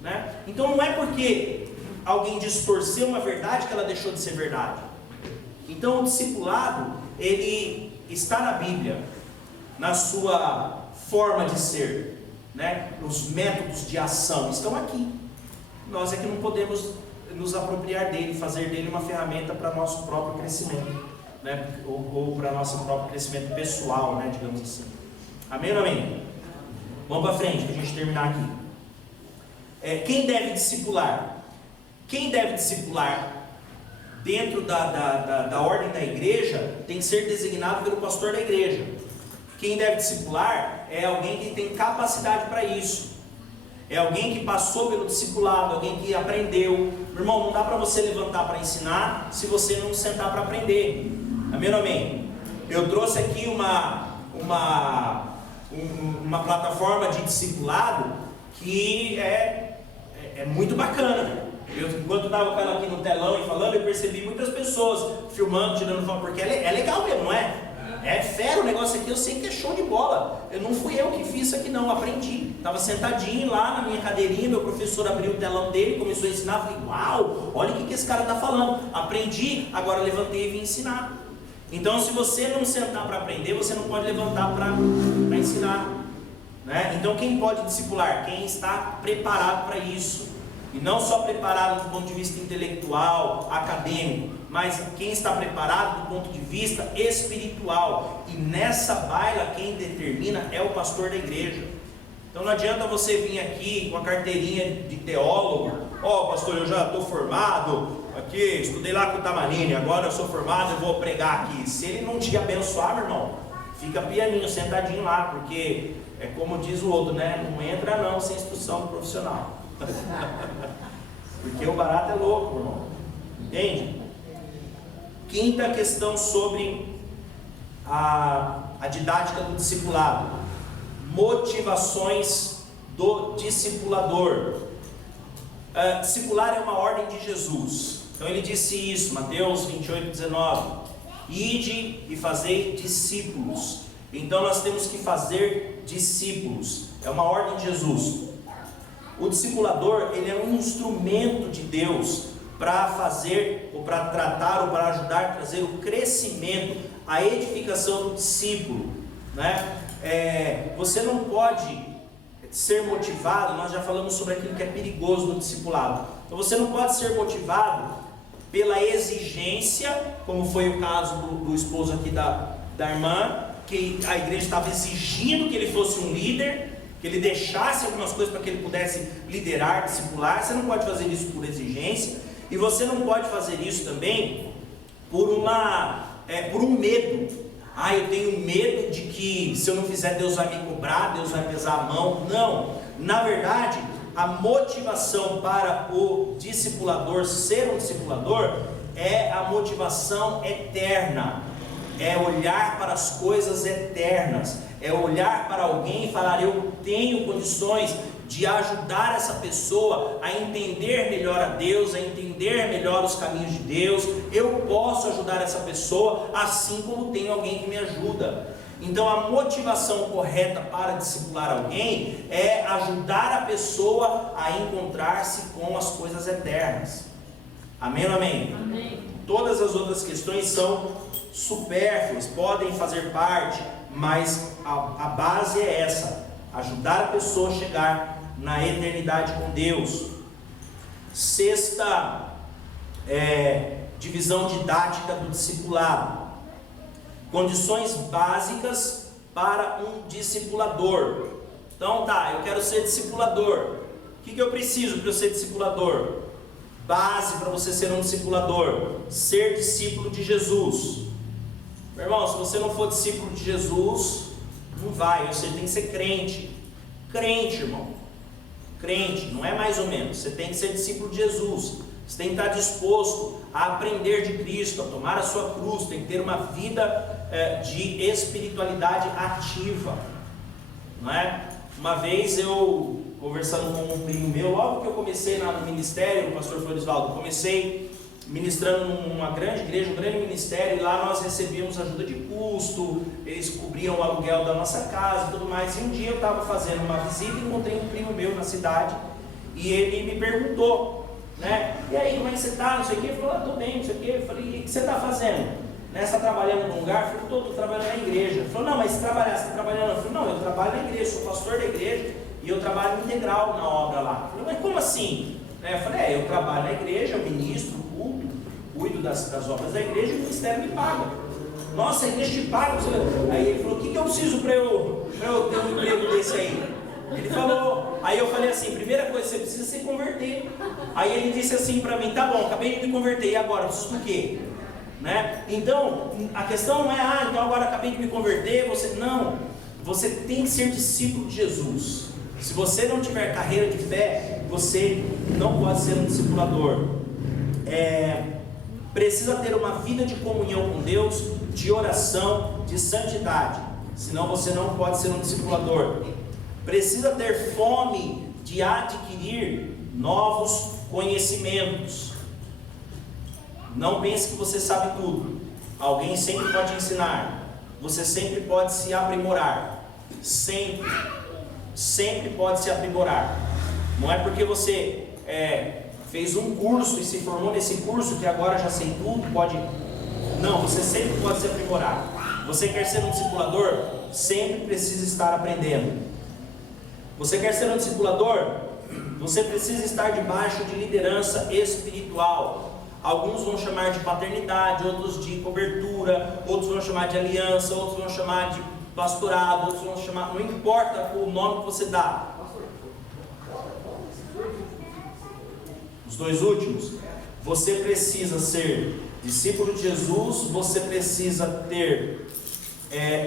né? Então não é porque alguém distorceu uma verdade que ela deixou de ser verdade. Então o discipulado, ele está na Bíblia, na sua forma de ser, né? Os métodos de ação estão aqui. Nós é que não podemos nos apropriar dele, fazer dele uma ferramenta para nosso próprio crescimento, né? Ou para nosso próprio crescimento pessoal, né? Digamos assim. Amém ou não amém? Vamos para frente, para a gente terminar aqui. Quem deve discipular? Quem deve discipular dentro da ordem da igreja tem que ser designado pelo pastor da igreja. Quem deve discipular é alguém que tem capacidade para isso. É alguém que passou pelo discipulado, alguém que aprendeu. Meu irmão, não dá para você levantar para ensinar se você não sentar para aprender. Amém ou amém? Eu trouxe aqui uma plataforma de discipulado que é muito bacana. Enquanto estava com ela aqui no telão e falando, eu percebi muitas pessoas filmando, tirando foto, porque é legal mesmo, não é? É fera o negócio aqui, eu sei que é show de bola. Não fui eu que fiz isso aqui não, aprendi. Estava sentadinho lá na minha cadeirinha, meu professor abriu o telão dele, começou a ensinar, falei: uau, olha o que esse cara está falando. Aprendi, agora levantei e vim ensinar. Então, se você não sentar para aprender, você não pode levantar para ensinar, né? Então, quem pode discipular? Quem está preparado para isso. E não só preparado do ponto de vista intelectual, acadêmico, mas quem está preparado do ponto de vista espiritual. E nessa baila quem determina é o pastor da igreja. Então não adianta você vir aqui com a carteirinha de teólogo: pastor, eu já estou formado aqui, estudei lá com o Tamanini, agora eu sou formado, eu vou pregar aqui. Se ele não te abençoar, meu irmão, fica pianinho, sentadinho lá, porque é como diz o outro, né? Não entra não sem instrução do profissional. Porque o barato é louco, irmão. Entende? Quinta questão sobre a didática do discipulado: motivações do discipulador. Discipular é uma ordem de Jesus. Então ele disse isso, Mateus 28:19: ide e fazei discípulos. Então nós temos que fazer discípulos. É uma ordem de Jesus. O discipulador, ele é um instrumento de Deus para fazer, ou para tratar, ou para ajudar a trazer o crescimento, a edificação do discípulo, né? Você não pode ser motivado, nós já falamos sobre aquilo que é perigoso no discipulado. Então você não pode ser motivado pela exigência, como foi o caso do esposo aqui da da irmã, que a igreja estava exigindo que ele fosse um líder, que ele deixasse algumas coisas para que ele pudesse liderar, discipular. Você não pode fazer isso por exigência, e você não pode fazer isso também por um medo. Eu tenho medo de que se eu não fizer Deus vai me cobrar, Deus vai pesar a mão. Não, na verdade, a motivação para o discipulador ser um discipulador é a motivação eterna, é olhar para as coisas eternas, é olhar para alguém e falar: eu tenho condições de ajudar essa pessoa a entender melhor a Deus, a entender melhor os caminhos de Deus. Eu posso ajudar essa pessoa assim como tem alguém que me ajuda. Então a motivação correta para discipular alguém é ajudar a pessoa a encontrar-se com as coisas eternas. Amém ou amém? Amém. Todas as outras questões são supérfluas, podem fazer parte, mas a base é essa: ajudar a pessoa a chegar na eternidade com Deus. Sexta divisão didática do discipulado: condições básicas para um discipulador. Então eu quero ser discipulador. O que eu preciso para eu ser discipulador? Base para você ser um discipulador: ser discípulo de Jesus. Meu irmão, se você não for discípulo de Jesus, não vai. Você tem que ser crente. Crente, irmão. Crente, não é mais ou menos. Você tem que ser discípulo de Jesus. Você tem que estar disposto a aprender de Cristo, a tomar a sua cruz. Tem que ter uma vida de espiritualidade ativa, não é? Uma vez eu, conversando com um primo meu, logo que eu comecei no ministério, o pastor Florisvaldo, comecei ministrando numa grande igreja, um grande ministério, e lá nós recebíamos ajuda de custo, eles cobriam o aluguel da nossa casa e tudo mais. E um dia eu estava fazendo uma visita e encontrei um primo meu na cidade, e ele me perguntou, né? E aí, como é que você está? Não sei o que. Ele falou: estou bem, não sei o que. Eu falei: o que você está fazendo? Você está trabalhando num lugar? Eu falei: estou trabalhando na igreja. Ele falou: não, mas você está trabalhando? Eu falei: não, eu trabalho na igreja, sou pastor da igreja, e eu trabalho integral na obra lá. Eu falei: mas como assim? Eu falei: eu trabalho na igreja, eu ministro o culto, cuido das obras da igreja, e o ministério me paga. Nossa, a igreja te paga? Aí ele falou: o que eu preciso para eu ter um emprego desse aí? Ele falou, aí eu falei assim: primeira coisa, você precisa se converter. Aí ele disse assim para mim: tá bom, acabei de me converter, e agora? Preciso do quê? Né? Então, a questão não é: então agora acabei de me converter, não, você tem que ser discípulo de Jesus. Se você não tiver carreira de fé, você não pode ser um discipulador. Precisa ter uma vida de comunhão com Deus, de oração, de santidade, senão você não pode ser um discipulador. Precisa ter fome de adquirir novos conhecimentos. Não pense que você sabe tudo. Alguém sempre pode ensinar. Você sempre pode se aprimorar. Sempre pode se aprimorar. Não é porque você fez um curso e se formou nesse curso que agora já sei tudo, pode. Não, você sempre pode se aprimorar. Você quer ser um discipulador? Sempre precisa estar aprendendo. Você quer ser um discipulador? Você precisa estar debaixo de liderança espiritual. Alguns vão chamar de paternidade, outros de cobertura, outros vão chamar de aliança, outros vão chamar de pastorado, outros vão chamar, não importa o nome que você dá. Os dois últimos: você precisa ser discípulo de Jesus, você precisa ter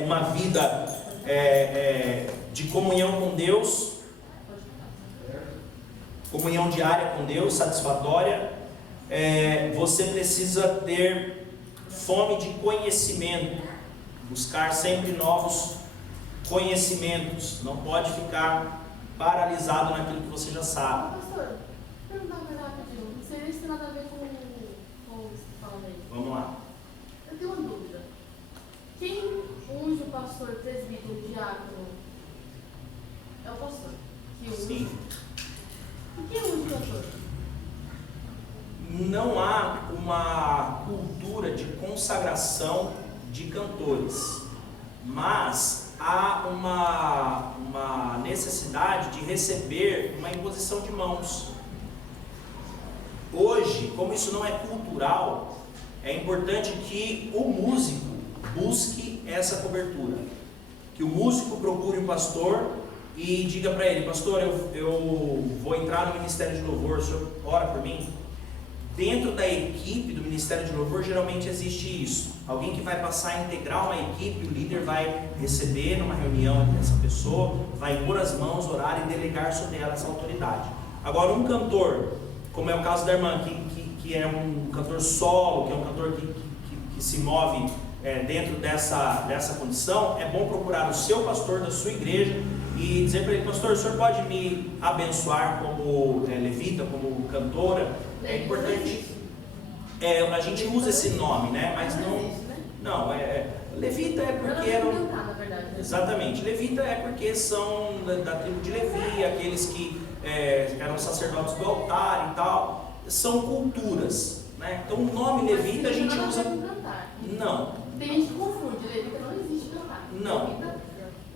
uma vida de comunhão com Deus, comunhão diária com Deus, satisfatória. Você precisa ter fome de conhecimento, buscar sempre novos conhecimentos, não pode ficar paralisado naquilo que você já sabe. Pastor, perguntar mais rapidinho, não sei nem se tem nada a ver com o que você fala aí. Vamos lá. Eu tenho uma dúvida. Quem unge o pastor, presbítero, diácono? É o pastor que unge. Sim. E quem unge o pastor? Não há uma cultura de consagração de cantores, mas há uma necessidade de receber uma imposição de mãos. Hoje, como isso não é cultural, é importante que o músico busque essa cobertura. Que o músico procure o pastor e diga para ele: pastor, eu vou entrar no Ministério de Louvor, o senhor ora por mim? Dentro da equipe do Ministério de Louvor, geralmente existe isso. Alguém que vai passar a integrar uma equipe, o líder vai receber numa reunião essa pessoa, vai pôr as mãos, orar e delegar sobre ela essa autoridade. Agora, um cantor, como é o caso da irmã, que é um cantor solo, que é um cantor que se move dentro dessa condição, é bom procurar o seu pastor da sua igreja e dizer para ele: pastor, o senhor pode me abençoar como levita, como cantora? É importante, a gente usa esse nome, né? Mas não, levita é porque eram, exatamente, levita é porque são da tribo de Levi, aqueles que eram sacerdotes do altar e tal, são culturas, né? Então o nome levita a gente usa, não. Tem gente que confunde, levita não existe cantar. Não. Levita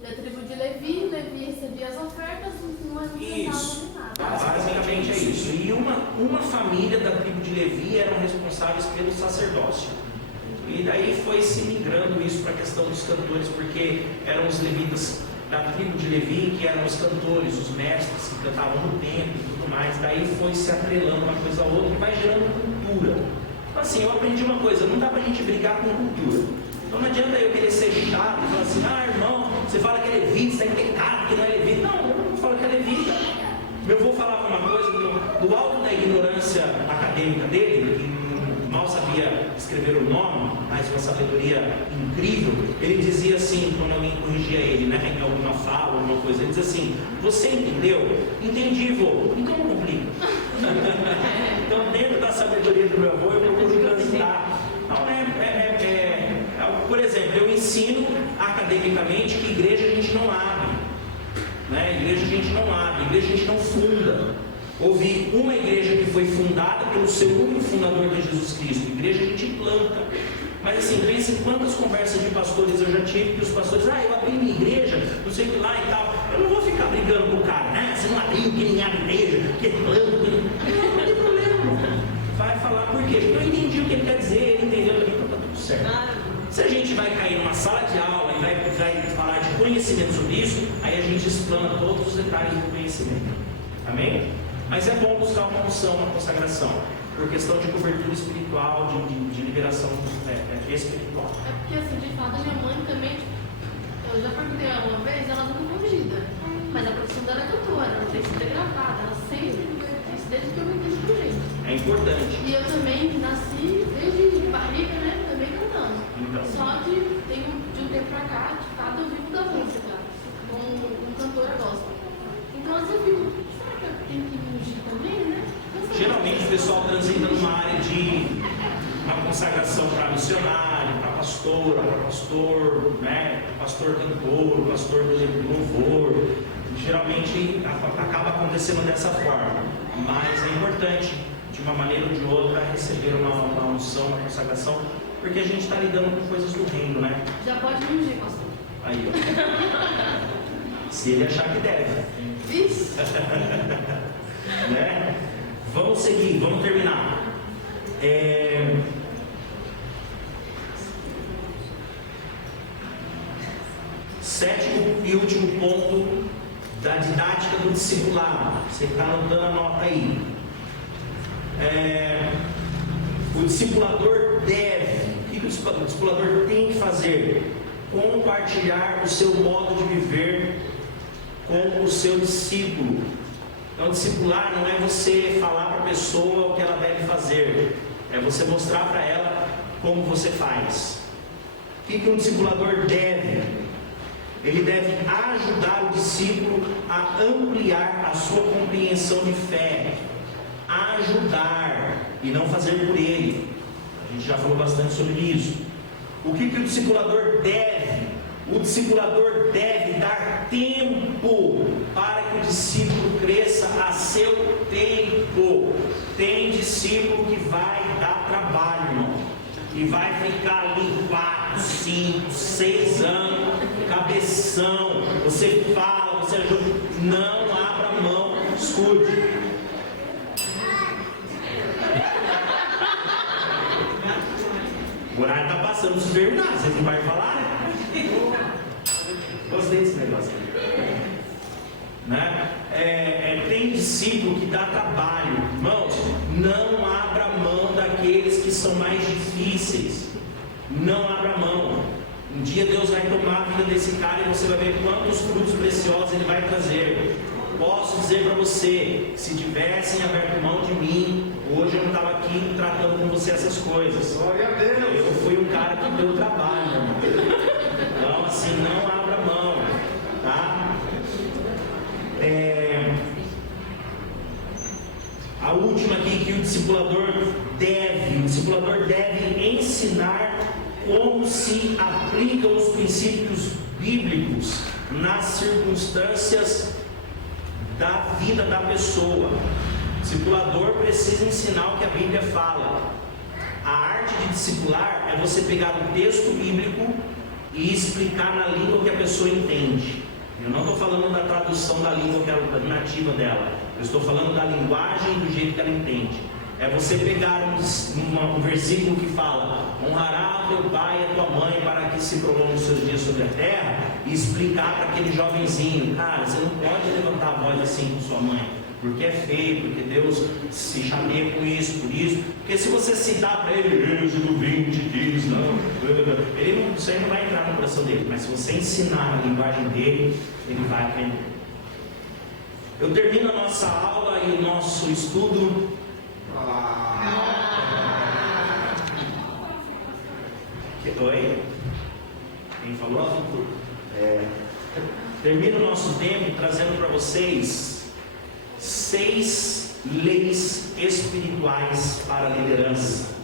é tribo de Levi recebia as ofertas, não é isso. Basicamente é isso. E uma família da tribo de Levi eram responsáveis pelo sacerdócio. E daí foi se migrando isso para a questão dos cantores, porque eram os levitas da tribo de Levi que eram os cantores, os mestres que cantavam no templo e tudo mais. Daí foi se atrelando uma coisa a outra e vai gerando cultura. Então assim, eu aprendi uma coisa: não dá para a gente brigar com cultura. Então não adianta eu querer ser ditado e falar assim: irmão, você fala que é levita, você é pecado, que não é levita. Não, eu não falo que é levita. Eu vou falar uma coisa do alto da ignorância acadêmica dele, que mal sabia escrever o nome, mas uma sabedoria incrível. Ele dizia assim, quando alguém corrigia ele, né, em alguma fala, alguma coisa, ele dizia assim: você entendeu? Entendi, vô. Então não complica. Então, dentro da sabedoria do meu avô, eu procuro transitar. Por exemplo, eu ensino academicamente que igreja a gente não abre, né? Igreja a gente não abre, igreja a gente não funda. Houve uma igreja que foi fundada pelo seu único fundador, de Jesus Cristo. Igreja a gente planta. Mas assim, pense em quantas conversas de pastores eu já tive, que os pastores: eu abri minha igreja, não sei o que lá e tal. Eu não vou ficar brigando com o cara, né? Você não abriu, que nem abre igreja, que planta, não tem problema. Vai falar por quê? Porque eu entendi o que ele quer dizer, ele entendeu, então tá tudo certo. Se a gente vai cair numa sala de aula e vai falar de conhecimento sobre isso, aí a gente explana todos os detalhes do conhecimento. Amém? Mas é bom buscar uma unção, uma consagração, por questão de cobertura espiritual, de liberação espiritual. É porque assim, de fato, a minha mãe também, eu já perguntei ela uma vez, ela nunca foi ungida, mas a profissão dela é cantora, ela tem que ser gravada, ela sempre fez desde que eu me entendi por gente. É importante. E eu também nasci desde barriga, né? Também cantando. Então. Só que de um tempo pra cá, de fato, eu vivo da música, com cantora gospel. Então, às vezes eu fico: será que eu tenho que me ungir também, né? Geralmente o pessoal transita numa área de uma consagração para missionário, para pastora, para pastor, né? Pastor cantor, pastor do louvor. Geralmente acaba acontecendo dessa forma. Mas é importante, de uma maneira ou de outra, receber uma unção, uma consagração, porque a gente está lidando com coisas do reino, né? Já pode me ungir, pastor. Aí, ó. Se ele achar que deve. Isso. Né? Vamos seguir, vamos terminar. Sétimo e último ponto da didática do discipulado. Você está anotando a nota aí. O discipulador deve, o que o discipulador tem que fazer? Compartilhar o seu modo de viver com o seu discípulo. Então, discipular não é você falar para a pessoa o que ela deve fazer, é você mostrar para ela como você faz. O que um discipulador deve? Ele deve ajudar o discípulo a ampliar a sua compreensão de fé. Ajudar e não fazer por ele. A gente já falou bastante sobre isso. O que o discipulador deve? O discipulador deve dar tempo para que o discípulo cresça a seu tempo. Tem discípulo que vai dar trabalho, irmão, e vai ficar ali 4, 5, 6 anos, cabeção. Você fala, você ajuda, não abra mão, escute. O horário está passando, preciso terminar, vocês não podem falar? Gostei desse negócio. Né? Tem discípulo que dá trabalho. Irmãos, não abra mão daqueles que são mais difíceis. Não abra mão. Um dia Deus vai tomar a vida desse cara e você vai ver quantos frutos preciosos ele vai trazer. Posso dizer para você, se tivessem aberto mão de mim, hoje eu não estava aqui tratando com você essas coisas. Glória a Deus. Eu fui um cara que deu trabalho, irmão. Então assim, não abra mão, tá? A última aqui que o discipulador deve ensinar como se aplicam os princípios bíblicos nas circunstâncias da vida da pessoa. O discipulador precisa ensinar o que a Bíblia fala. A arte de discipular é você pegar um texto bíblico e explicar na língua que a pessoa entende. Eu não estou falando da tradução da língua que ela, nativa dela. Eu estou falando da linguagem e do jeito que ela entende. É você pegar um versículo que fala: honrará teu pai e a tua mãe para que se prolongue os seus dias sobre a terra, e explicar para aquele jovenzinho: cara, você não pode levantar a voz assim com sua mãe, porque é feio, porque Deus se chameia com isso, por isso. Porque se você citar para ele, Êxodo 20 diz, isso aí não vai entrar no coração dele. Mas se você ensinar a linguagem dele, ele vai aprender. Eu termino a nossa aula e o nosso estudo. Oi? Quem falou? Termino o nosso tempo trazendo para vocês 6 leis espirituais para a liderança,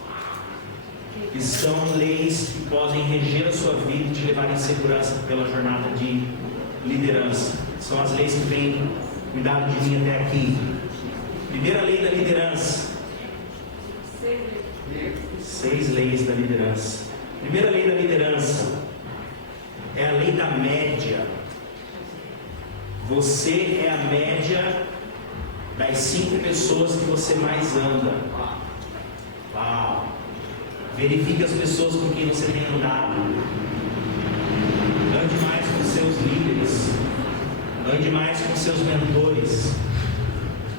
que são leis que podem reger a sua vida e te levar em segurança pela jornada de liderança. São as leis que vêm cuidado de mim até aqui. Primeira lei da liderança. 6 leis da liderança. Primeira lei da liderança é a lei da média. Você é a média das 5 pessoas que você mais anda. Uau! Verifique as pessoas com quem você tem andado. Ande mais com seus líderes. Ande mais com seus mentores.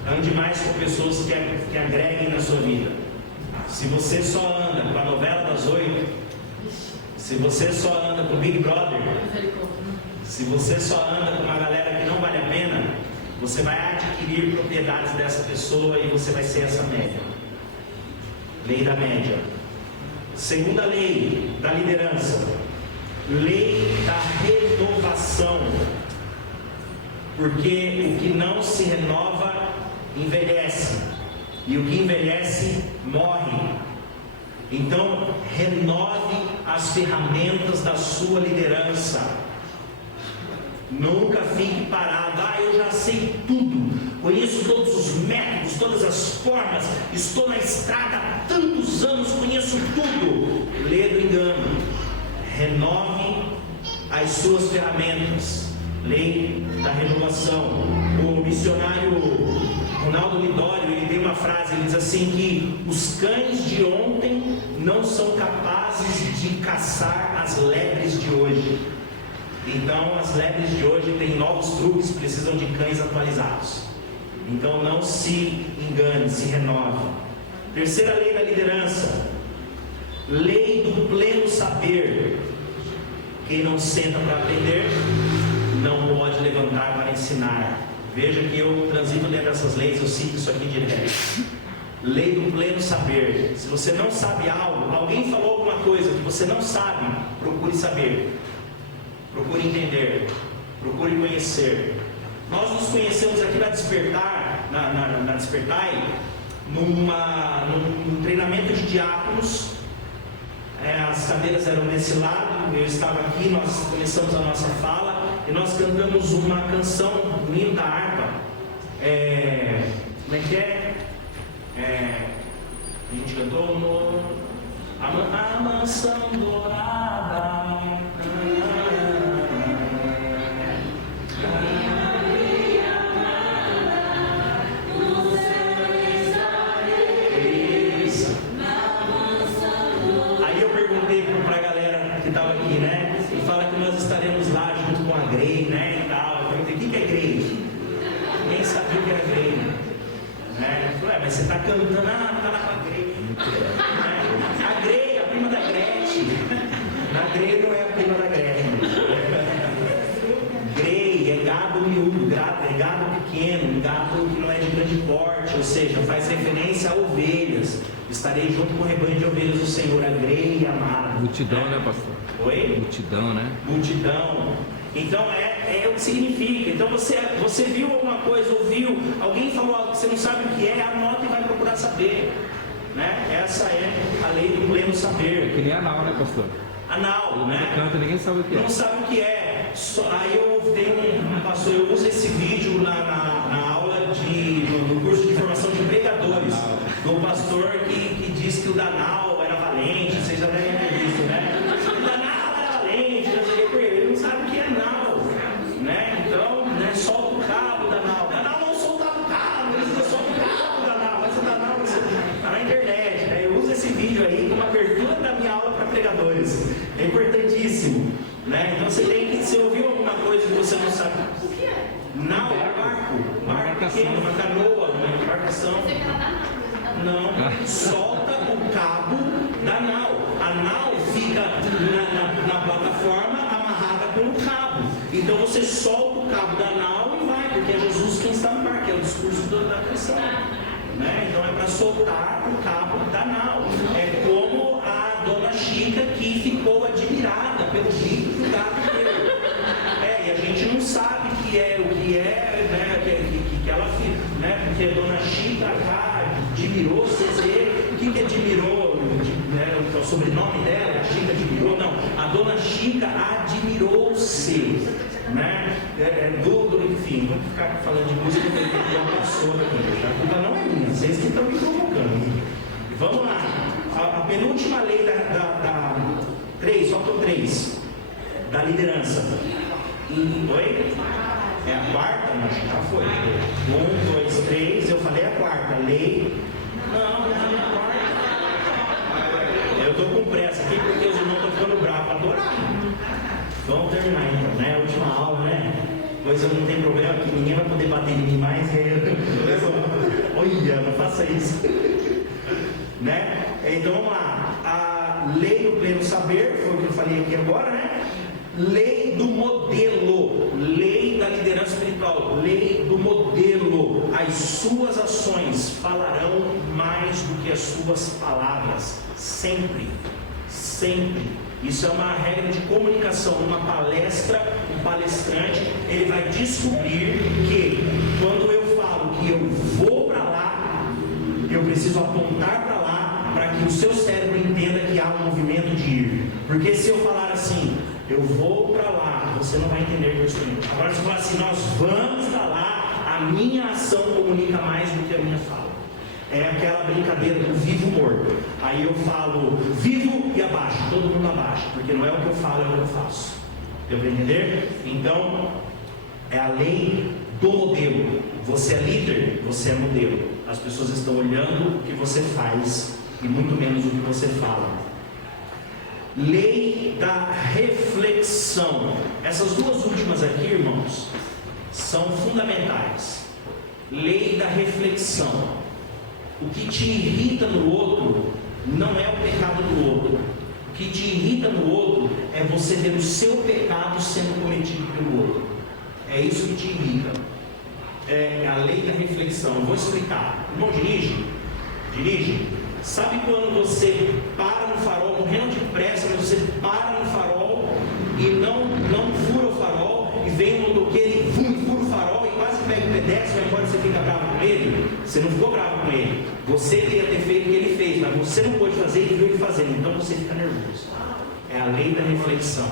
Ande mais com pessoas que agreguem na sua vida. Se você só anda com a novela das 8, se você só anda com o Big Brother, se você só anda com uma galera que não vale a pena, você vai adquirir propriedades dessa pessoa e você vai ser essa média. Lei da média. Segunda lei da liderança. Lei da renovação. Porque o que não se renova, envelhece. E o que envelhece, morre. Então, renove as ferramentas da sua liderança. Nunca fique parado. Eu já sei tudo, conheço todos os métodos, todas as formas, estou na estrada há tantos anos, conheço tudo. Lê do engano. Renove as suas ferramentas. Lei da renovação. O missionário Ronaldo Lidório, ele tem uma frase, ele diz assim, que os cães de ontem não são capazes de caçar as lebres de hoje. Então as lebres de hoje têm novos truques, precisam de cães atualizados. Então não se engane, se renove. Terceira lei da liderança. Lei do pleno saber. Quem não senta para aprender, não pode levantar para ensinar. Veja que eu transito dentro dessas leis, eu cito isso aqui direto. Lei do pleno saber. Se você não sabe algo, alguém falou alguma coisa que você não sabe, procure saber. Procure entender. Procure conhecer. Nós nos conhecemos aqui na Despertar, na Despertai, num treinamento de diáconos. As cadeiras eram desse lado, eu estava aqui, nós começamos a nossa fala e nós cantamos uma canção, um hino da harpa. Como é que é? A gente cantou a mansão dourada. Aí eu perguntei para a galera que estava aqui, né? E fala que nós estaremos lá junto com a Greg. Ué, mas você está cantando, tá lá com a Grey. A Grey, a prima da Gretchen. A Grey não é a prima da Gretchen. Grey é gado miúdo, é gado pequeno, gado que não é de grande porte, ou seja, faz referência a ovelhas. Estarei junto com o rebanho de ovelhas do Senhor, a Grey e amada. Multidão, né, pastor? Oi? Multidão, né? Multidão. Então é o que significa. Então você viu alguma coisa, ouviu, alguém falou algo que você não sabe o que é, anota e vai procurar saber. Né? Essa é a lei do pleno saber. Que nem anal, né, pastor? Anal, né? Canta, ninguém sabe o que é. Não sabe o que é. Aí eu tenho um pastor, eu uso esse vídeo na aula no curso de formação de pregadores, do pastor que diz que o Danal era valente, vocês já devem ter visto, né? O Danal era valente, ele não sabe o que é anal, né? Então, né, solta o cabo da Danal. Danal não soltava o cabo, ele solta o cabo da Danal, mas o Danal está na internet, né? Eu uso esse vídeo aí como abertura da minha aula para pregadores, é importantíssimo, né? Então você tem que, se ouviu alguma coisa que você não sabe, O que é? não, é barco pequeno, uma canoa, uma embarcação. Não, solta o cabo da nau. A nau fica na plataforma amarrada com o cabo. Então você solta o cabo da nau e vai, porque é Jesus quem está no barco, é o discurso da criação. Né? Então é para soltar o cabo da nau. É como a dona Chica que ficou admirada pelo grito do gato dele. E a gente não sabe o que é, né, que ela fica, né? Porque a dona Chica admirou Cezê. O que admirou? Né, o sobrenome dela, Chica admirou? Não, a dona Chica admirou-se. Né? Enfim, vamos ficar falando de música porque já passou aqui. A culpa não é minha, vocês que estão me provocando. Vamos lá. A penúltima lei da 3, faltam 3, da liderança. Oi? É a quarta? Não, já foi. 1, 2, 3, eu falei a quarta. Lei. Não, é a quarta. Eu estou com pressa aqui porque os irmãos estão ficando bravos. Adoraram. Vamos terminar então, né? A última aula, né? Pois eu não tenho problema que ninguém vai poder bater em mim mais. Olha, não faça isso. Né? Então vamos lá. A lei do pleno saber, foi o que eu falei aqui agora, né? Lei do modelo, lei da liderança espiritual, lei do modelo. As suas ações falarão mais do que as suas palavras, sempre, sempre. Isso é uma regra de comunicação. Numa palestra, um palestrante, ele vai descobrir que quando eu falo que eu vou para lá, eu preciso apontar para lá, para que o seu cérebro entenda que há um movimento de ir. Porque se eu falar assim, eu vou para lá, você não vai entender o que eu estou indo. Agora se eu falar assim, nós vamos para lá, a minha ação comunica mais do que a minha fala. É aquela brincadeira do vivo morto. Aí eu falo vivo e abaixo, todo mundo abaixa, porque não é o que eu falo, é o que eu faço. Deu para entender? Então, é a lei do modelo. Você é líder, você é modelo. As pessoas estão olhando o que você faz e muito menos o que você fala. Lei da reflexão. Essas duas últimas aqui, irmãos, são fundamentais. Lei da reflexão. O que te irrita no outro não é o pecado do outro. O que te irrita no outro é você ver o seu pecado sendo cometido pelo outro. É isso que te irrita. É a lei da reflexão. Eu vou explicar. Irmão, dirige. Sabe quando você para no farol, morrendo de pressa, mas você para no farol e não fura o farol e vem um motoqueiro e fura o farol e quase pega o pedestre, vai embora e você fica bravo com ele? Você não ficou bravo com ele. Você queria ter feito o que ele fez, mas você não pôde fazer e viu ele fazendo, então você fica nervoso. É a lei da reflexão.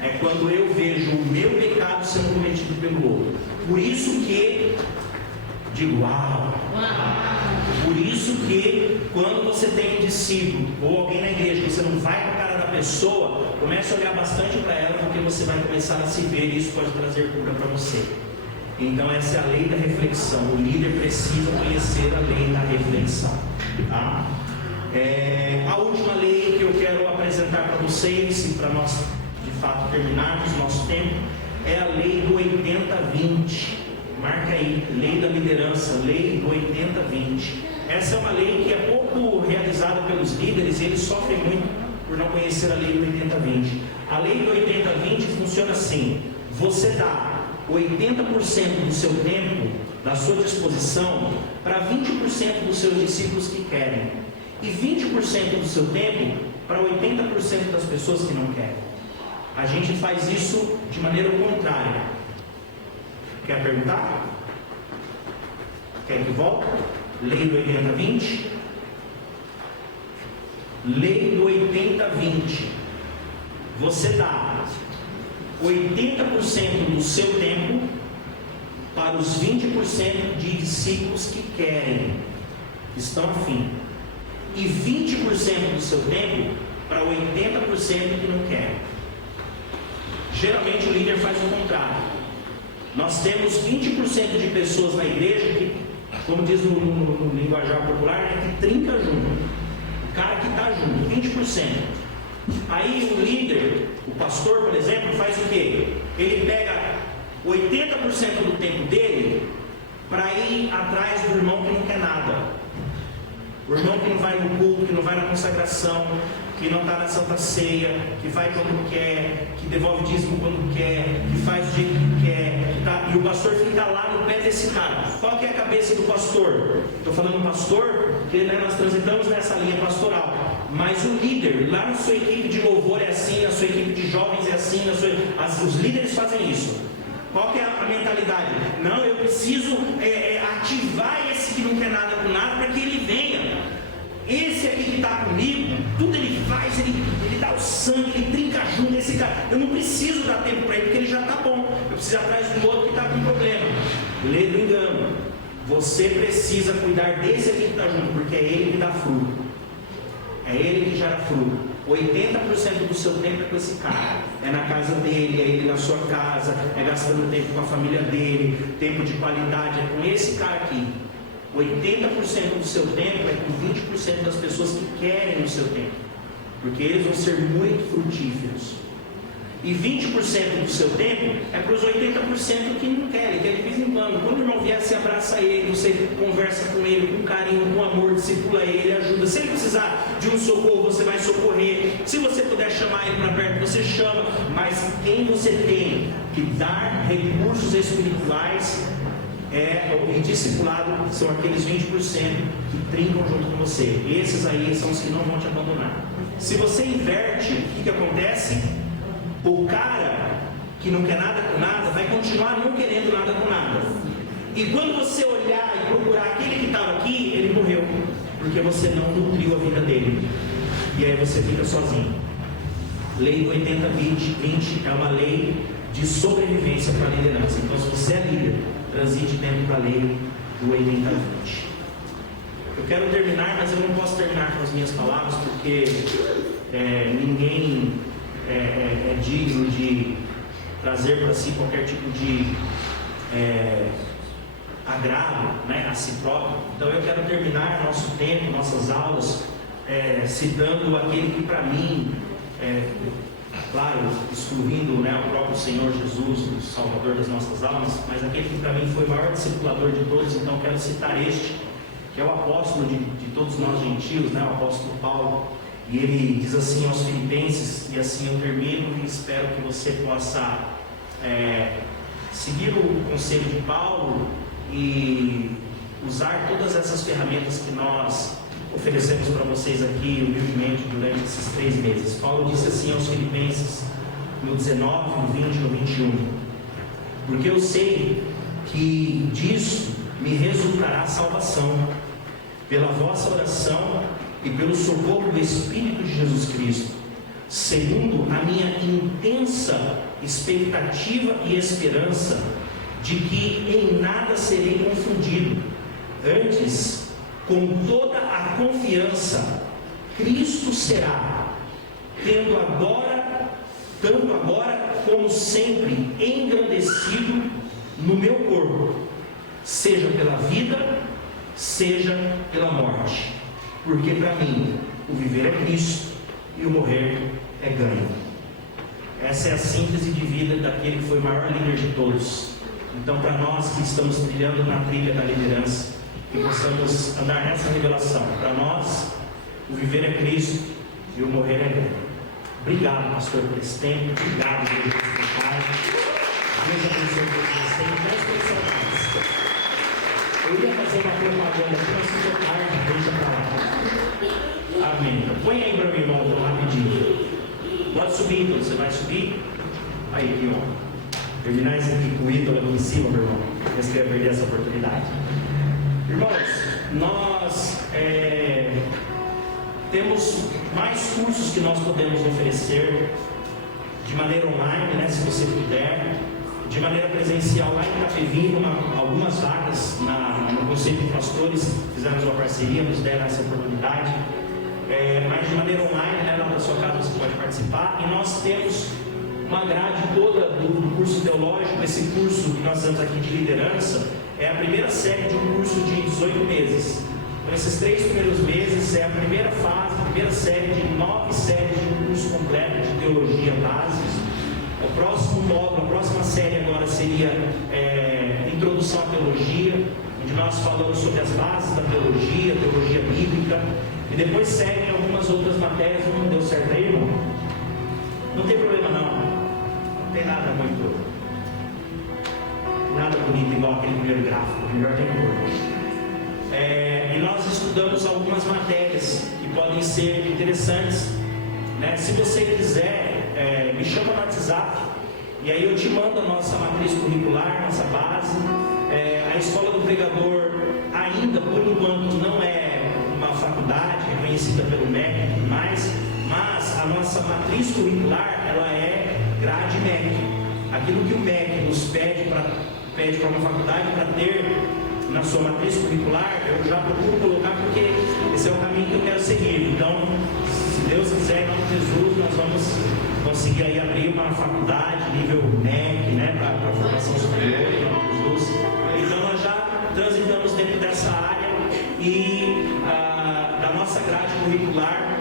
É quando eu vejo o meu pecado sendo cometido pelo outro. Por isso que digo, uau! Por isso que quando você tem um discípulo ou alguém na igreja, você não vai com a cara da pessoa, comece a olhar bastante para ela, porque você vai começar a se ver e isso pode trazer cura para você. Então essa é a lei da reflexão. O líder precisa conhecer a lei da reflexão. Tá? A última lei que eu quero apresentar para vocês e para nós de fato terminarmos nosso tempo é a lei do 80-20. Marca aí, lei da liderança, lei do 80-20. Essa é uma lei que é pouco realizada pelos líderes e eles sofrem muito por não conhecer a lei do 80-20. A lei do 80-20 funciona assim: você dá 80% do seu tempo, da sua disposição, para 20% dos seus discípulos que querem, e 20% do seu tempo para 80% das pessoas que não querem. A gente faz isso de maneira contrária. Quer perguntar? Quer que volte? Lei do 80-20? Lei do 80-20. Você dá 80% do seu tempo para os 20% de discípulos que querem, que estão afim, e 20% do seu tempo para 80% que não querem. Geralmente o líder faz o contrário. Nós temos 20% de pessoas na igreja que, como diz no linguajar popular, que trinca junto. O cara que está junto, 20%. Aí o líder, o pastor, por exemplo, faz o quê? Ele pega 80% do tempo dele para ir atrás do irmão que não quer nada. O irmão que não vai no culto, que não vai na consagração, que não está na Santa Ceia, que vai quando quer, que devolve dízimo quando quer, que faz do jeito que quer, tá? E o pastor fica lá no pé desse cara. Qual que é a cabeça do pastor? Estou falando pastor, porque nós transitamos nessa linha pastoral. Mas o líder, lá na sua equipe de louvor é assim, na sua equipe de jovens é assim, os líderes fazem isso. Qual que é a mentalidade? Não, eu preciso ativar esse que não quer nada com nada para que ele venha. Esse aqui que está comigo, tudo ele faz, ele dá o sangue, ele trinca junto. Esse cara, eu não preciso dar tempo para ele porque ele já está bom. Eu preciso ir atrás do outro que está com problema. Lei do engano. Você precisa cuidar desse aqui que está junto, porque é ele que dá fruto. É ele que gera fruto. 80% do seu tempo é com esse cara. É na casa dele, é ele na sua casa, é gastando tempo com a família dele, tempo de qualidade, é com esse cara aqui. 80% do seu tempo é com 20% das pessoas que querem o seu tempo, porque eles vão ser muito frutíferos. E 20% do seu tempo é para os 80% que não querem, que é de vez em quando. Quando o irmão vier, você abraça ele, você conversa com ele com carinho, com amor, discipula ele, ajuda. Se ele precisar de um socorro, você vai socorrer. Se você puder chamar ele para perto, você chama. Mas quem você tem que dar recursos espirituais e discipulado são aqueles 20% que trincam junto com você. Esses aí são os que não vão te abandonar. Se você inverte, o que acontece? O cara que não quer nada com nada vai continuar não querendo nada com nada. E quando você olhar e procurar aquele que estava aqui, ele morreu, porque você não nutriu a vida dele. E aí você fica sozinho. Lei do 80-20 é uma lei de sobrevivência para a liderança. Então, se você é líder, transite dentro da lei do 80-20. Eu quero terminar, mas eu não posso terminar com as minhas palavras, porque ninguém é digno de trazer para si qualquer tipo de agrado, né, a si próprio. Então eu quero terminar nosso tempo, nossas aulas, citando aquele que para mim, claro, excluindo, né, o próprio Senhor Jesus, o Salvador das nossas almas, mas aquele que para mim foi o maior discipulador de todos. Então quero citar este, que é o apóstolo de todos nós gentios, né, o apóstolo Paulo. E ele diz assim aos Filipenses, e assim eu termino, e espero que você possa seguir o conselho de Paulo e usar todas essas ferramentas que nós oferecemos para vocês aqui humildemente durante esses 3 meses. Paulo disse assim aos Filipenses, no 19, no 20 e no 21: porque eu sei que disso me resultará salvação, pela vossa oração e pelo socorro do Espírito de Jesus Cristo, segundo a minha intensa expectativa e esperança de que em nada serei confundido. Antes, com toda a confiança, Cristo será, tanto agora como sempre, engrandecido no meu corpo, seja pela vida, seja pela morte. Porque para mim, o viver é Cristo e o morrer é ganho. Essa é a síntese de vida daquele que foi o maior líder de todos. Então, para nós que estamos trilhando na trilha da liderança, que possamos andar nessa revelação. Para nós, o viver é Cristo e o morrer é Ele. Obrigado, pastor, por esse tempo. Obrigado, Deus, por esse Pai. Deus abençoe vocês. Tem mais personagens. Eu ia fazer uma propaganda aqui, mas ficou tarde, deixa para lá. Amém. Põe aí para mim, irmão, rapidinho. Pode subir, então você vai subir. Aí, aqui, ó. Terminar esse aqui com o ídolo aqui em cima, meu irmão. Você quer perder essa oportunidade. Irmãos, nós temos mais cursos que nós podemos oferecer de maneira online, né, se você puder, de maneira presencial lá em Itapevi, algumas vagas no Conselho de Pastores, fizemos uma parceria, nos deram essa oportunidade, mas de maneira online, né, lá na sua casa você pode participar, e nós temos uma grade toda do curso teológico. Esse curso que nós temos aqui de liderança é a primeira série de um curso de 18 meses. Então, esses 3 primeiros meses é a primeira fase, a primeira série de 9 séries de um curso completo de teologia básica. O próximo módulo, a próxima série agora seria Introdução à Teologia, onde nós falamos sobre as bases da teologia, teologia bíblica, e depois seguem algumas outras matérias. Não deu certo aí, irmão? Não tem problema não. Não tem nada muito, nada bonito igual aquele primeiro gráfico, melhor tem cor. E nós estudamos algumas matérias que podem ser interessantes, né? Se você quiser, me chama no WhatsApp e aí eu te mando a nossa matriz curricular, nossa base. A Escola do Pregador ainda, por enquanto, não é uma faculdade reconhecida pelo MEC, mas a nossa matriz curricular, ela é grade MEC. Aquilo que o MEC nos pede para uma faculdade para ter na sua matriz curricular, eu já procuro colocar, porque esse é o caminho que eu quero seguir. Então, se Deus quiser, em nome de Jesus, nós vamos conseguir aí abrir uma faculdade nível MEC, né, para a formação superior, em nome de Jesus. Então, nós já transitamos dentro dessa área e da nossa grade curricular.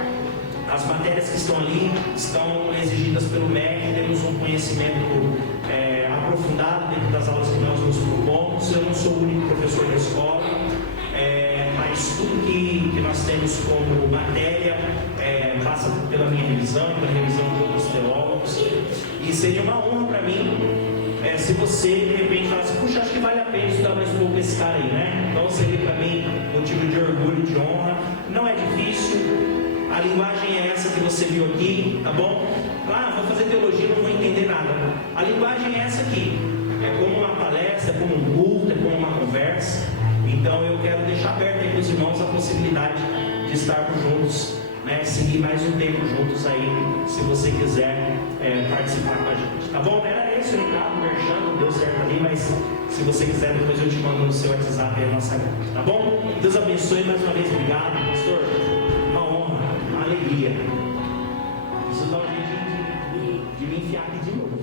As matérias que estão ali estão exigidas pelo MEC, temos um conhecimento aprofundado dentro das aulas que nós nos propomos. Eu não sou o único professor da escola, mas tudo que nós temos como matéria passa pela minha revisão e pela revisão de outros teólogos. E seria uma honra para mim se você de repente falasse, puxa, acho que vale a pena estudar mais um pouco esse cara aí, né? Então seria para mim motivo de orgulho, de honra. Não é difícil. A linguagem é essa que você viu aqui, tá bom? Vou fazer teologia, não vou entender nada. A linguagem é essa aqui. É como uma palestra, é como um culto, é como uma conversa. Então eu quero deixar aberto aí para os irmãos a possibilidade de estarmos juntos, né? Seguir mais um tempo juntos aí, se você quiser participar com a gente, tá bom? Era esse o recado, merchando, deu certo ali, mas se você quiser, depois eu te mando no seu WhatsApp aí a nossa grade, tá bom? Deus abençoe mais uma vez, obrigado, pastor. Uma honra, uma alegria. Isso dá um jeito de me enfiar aqui de novo.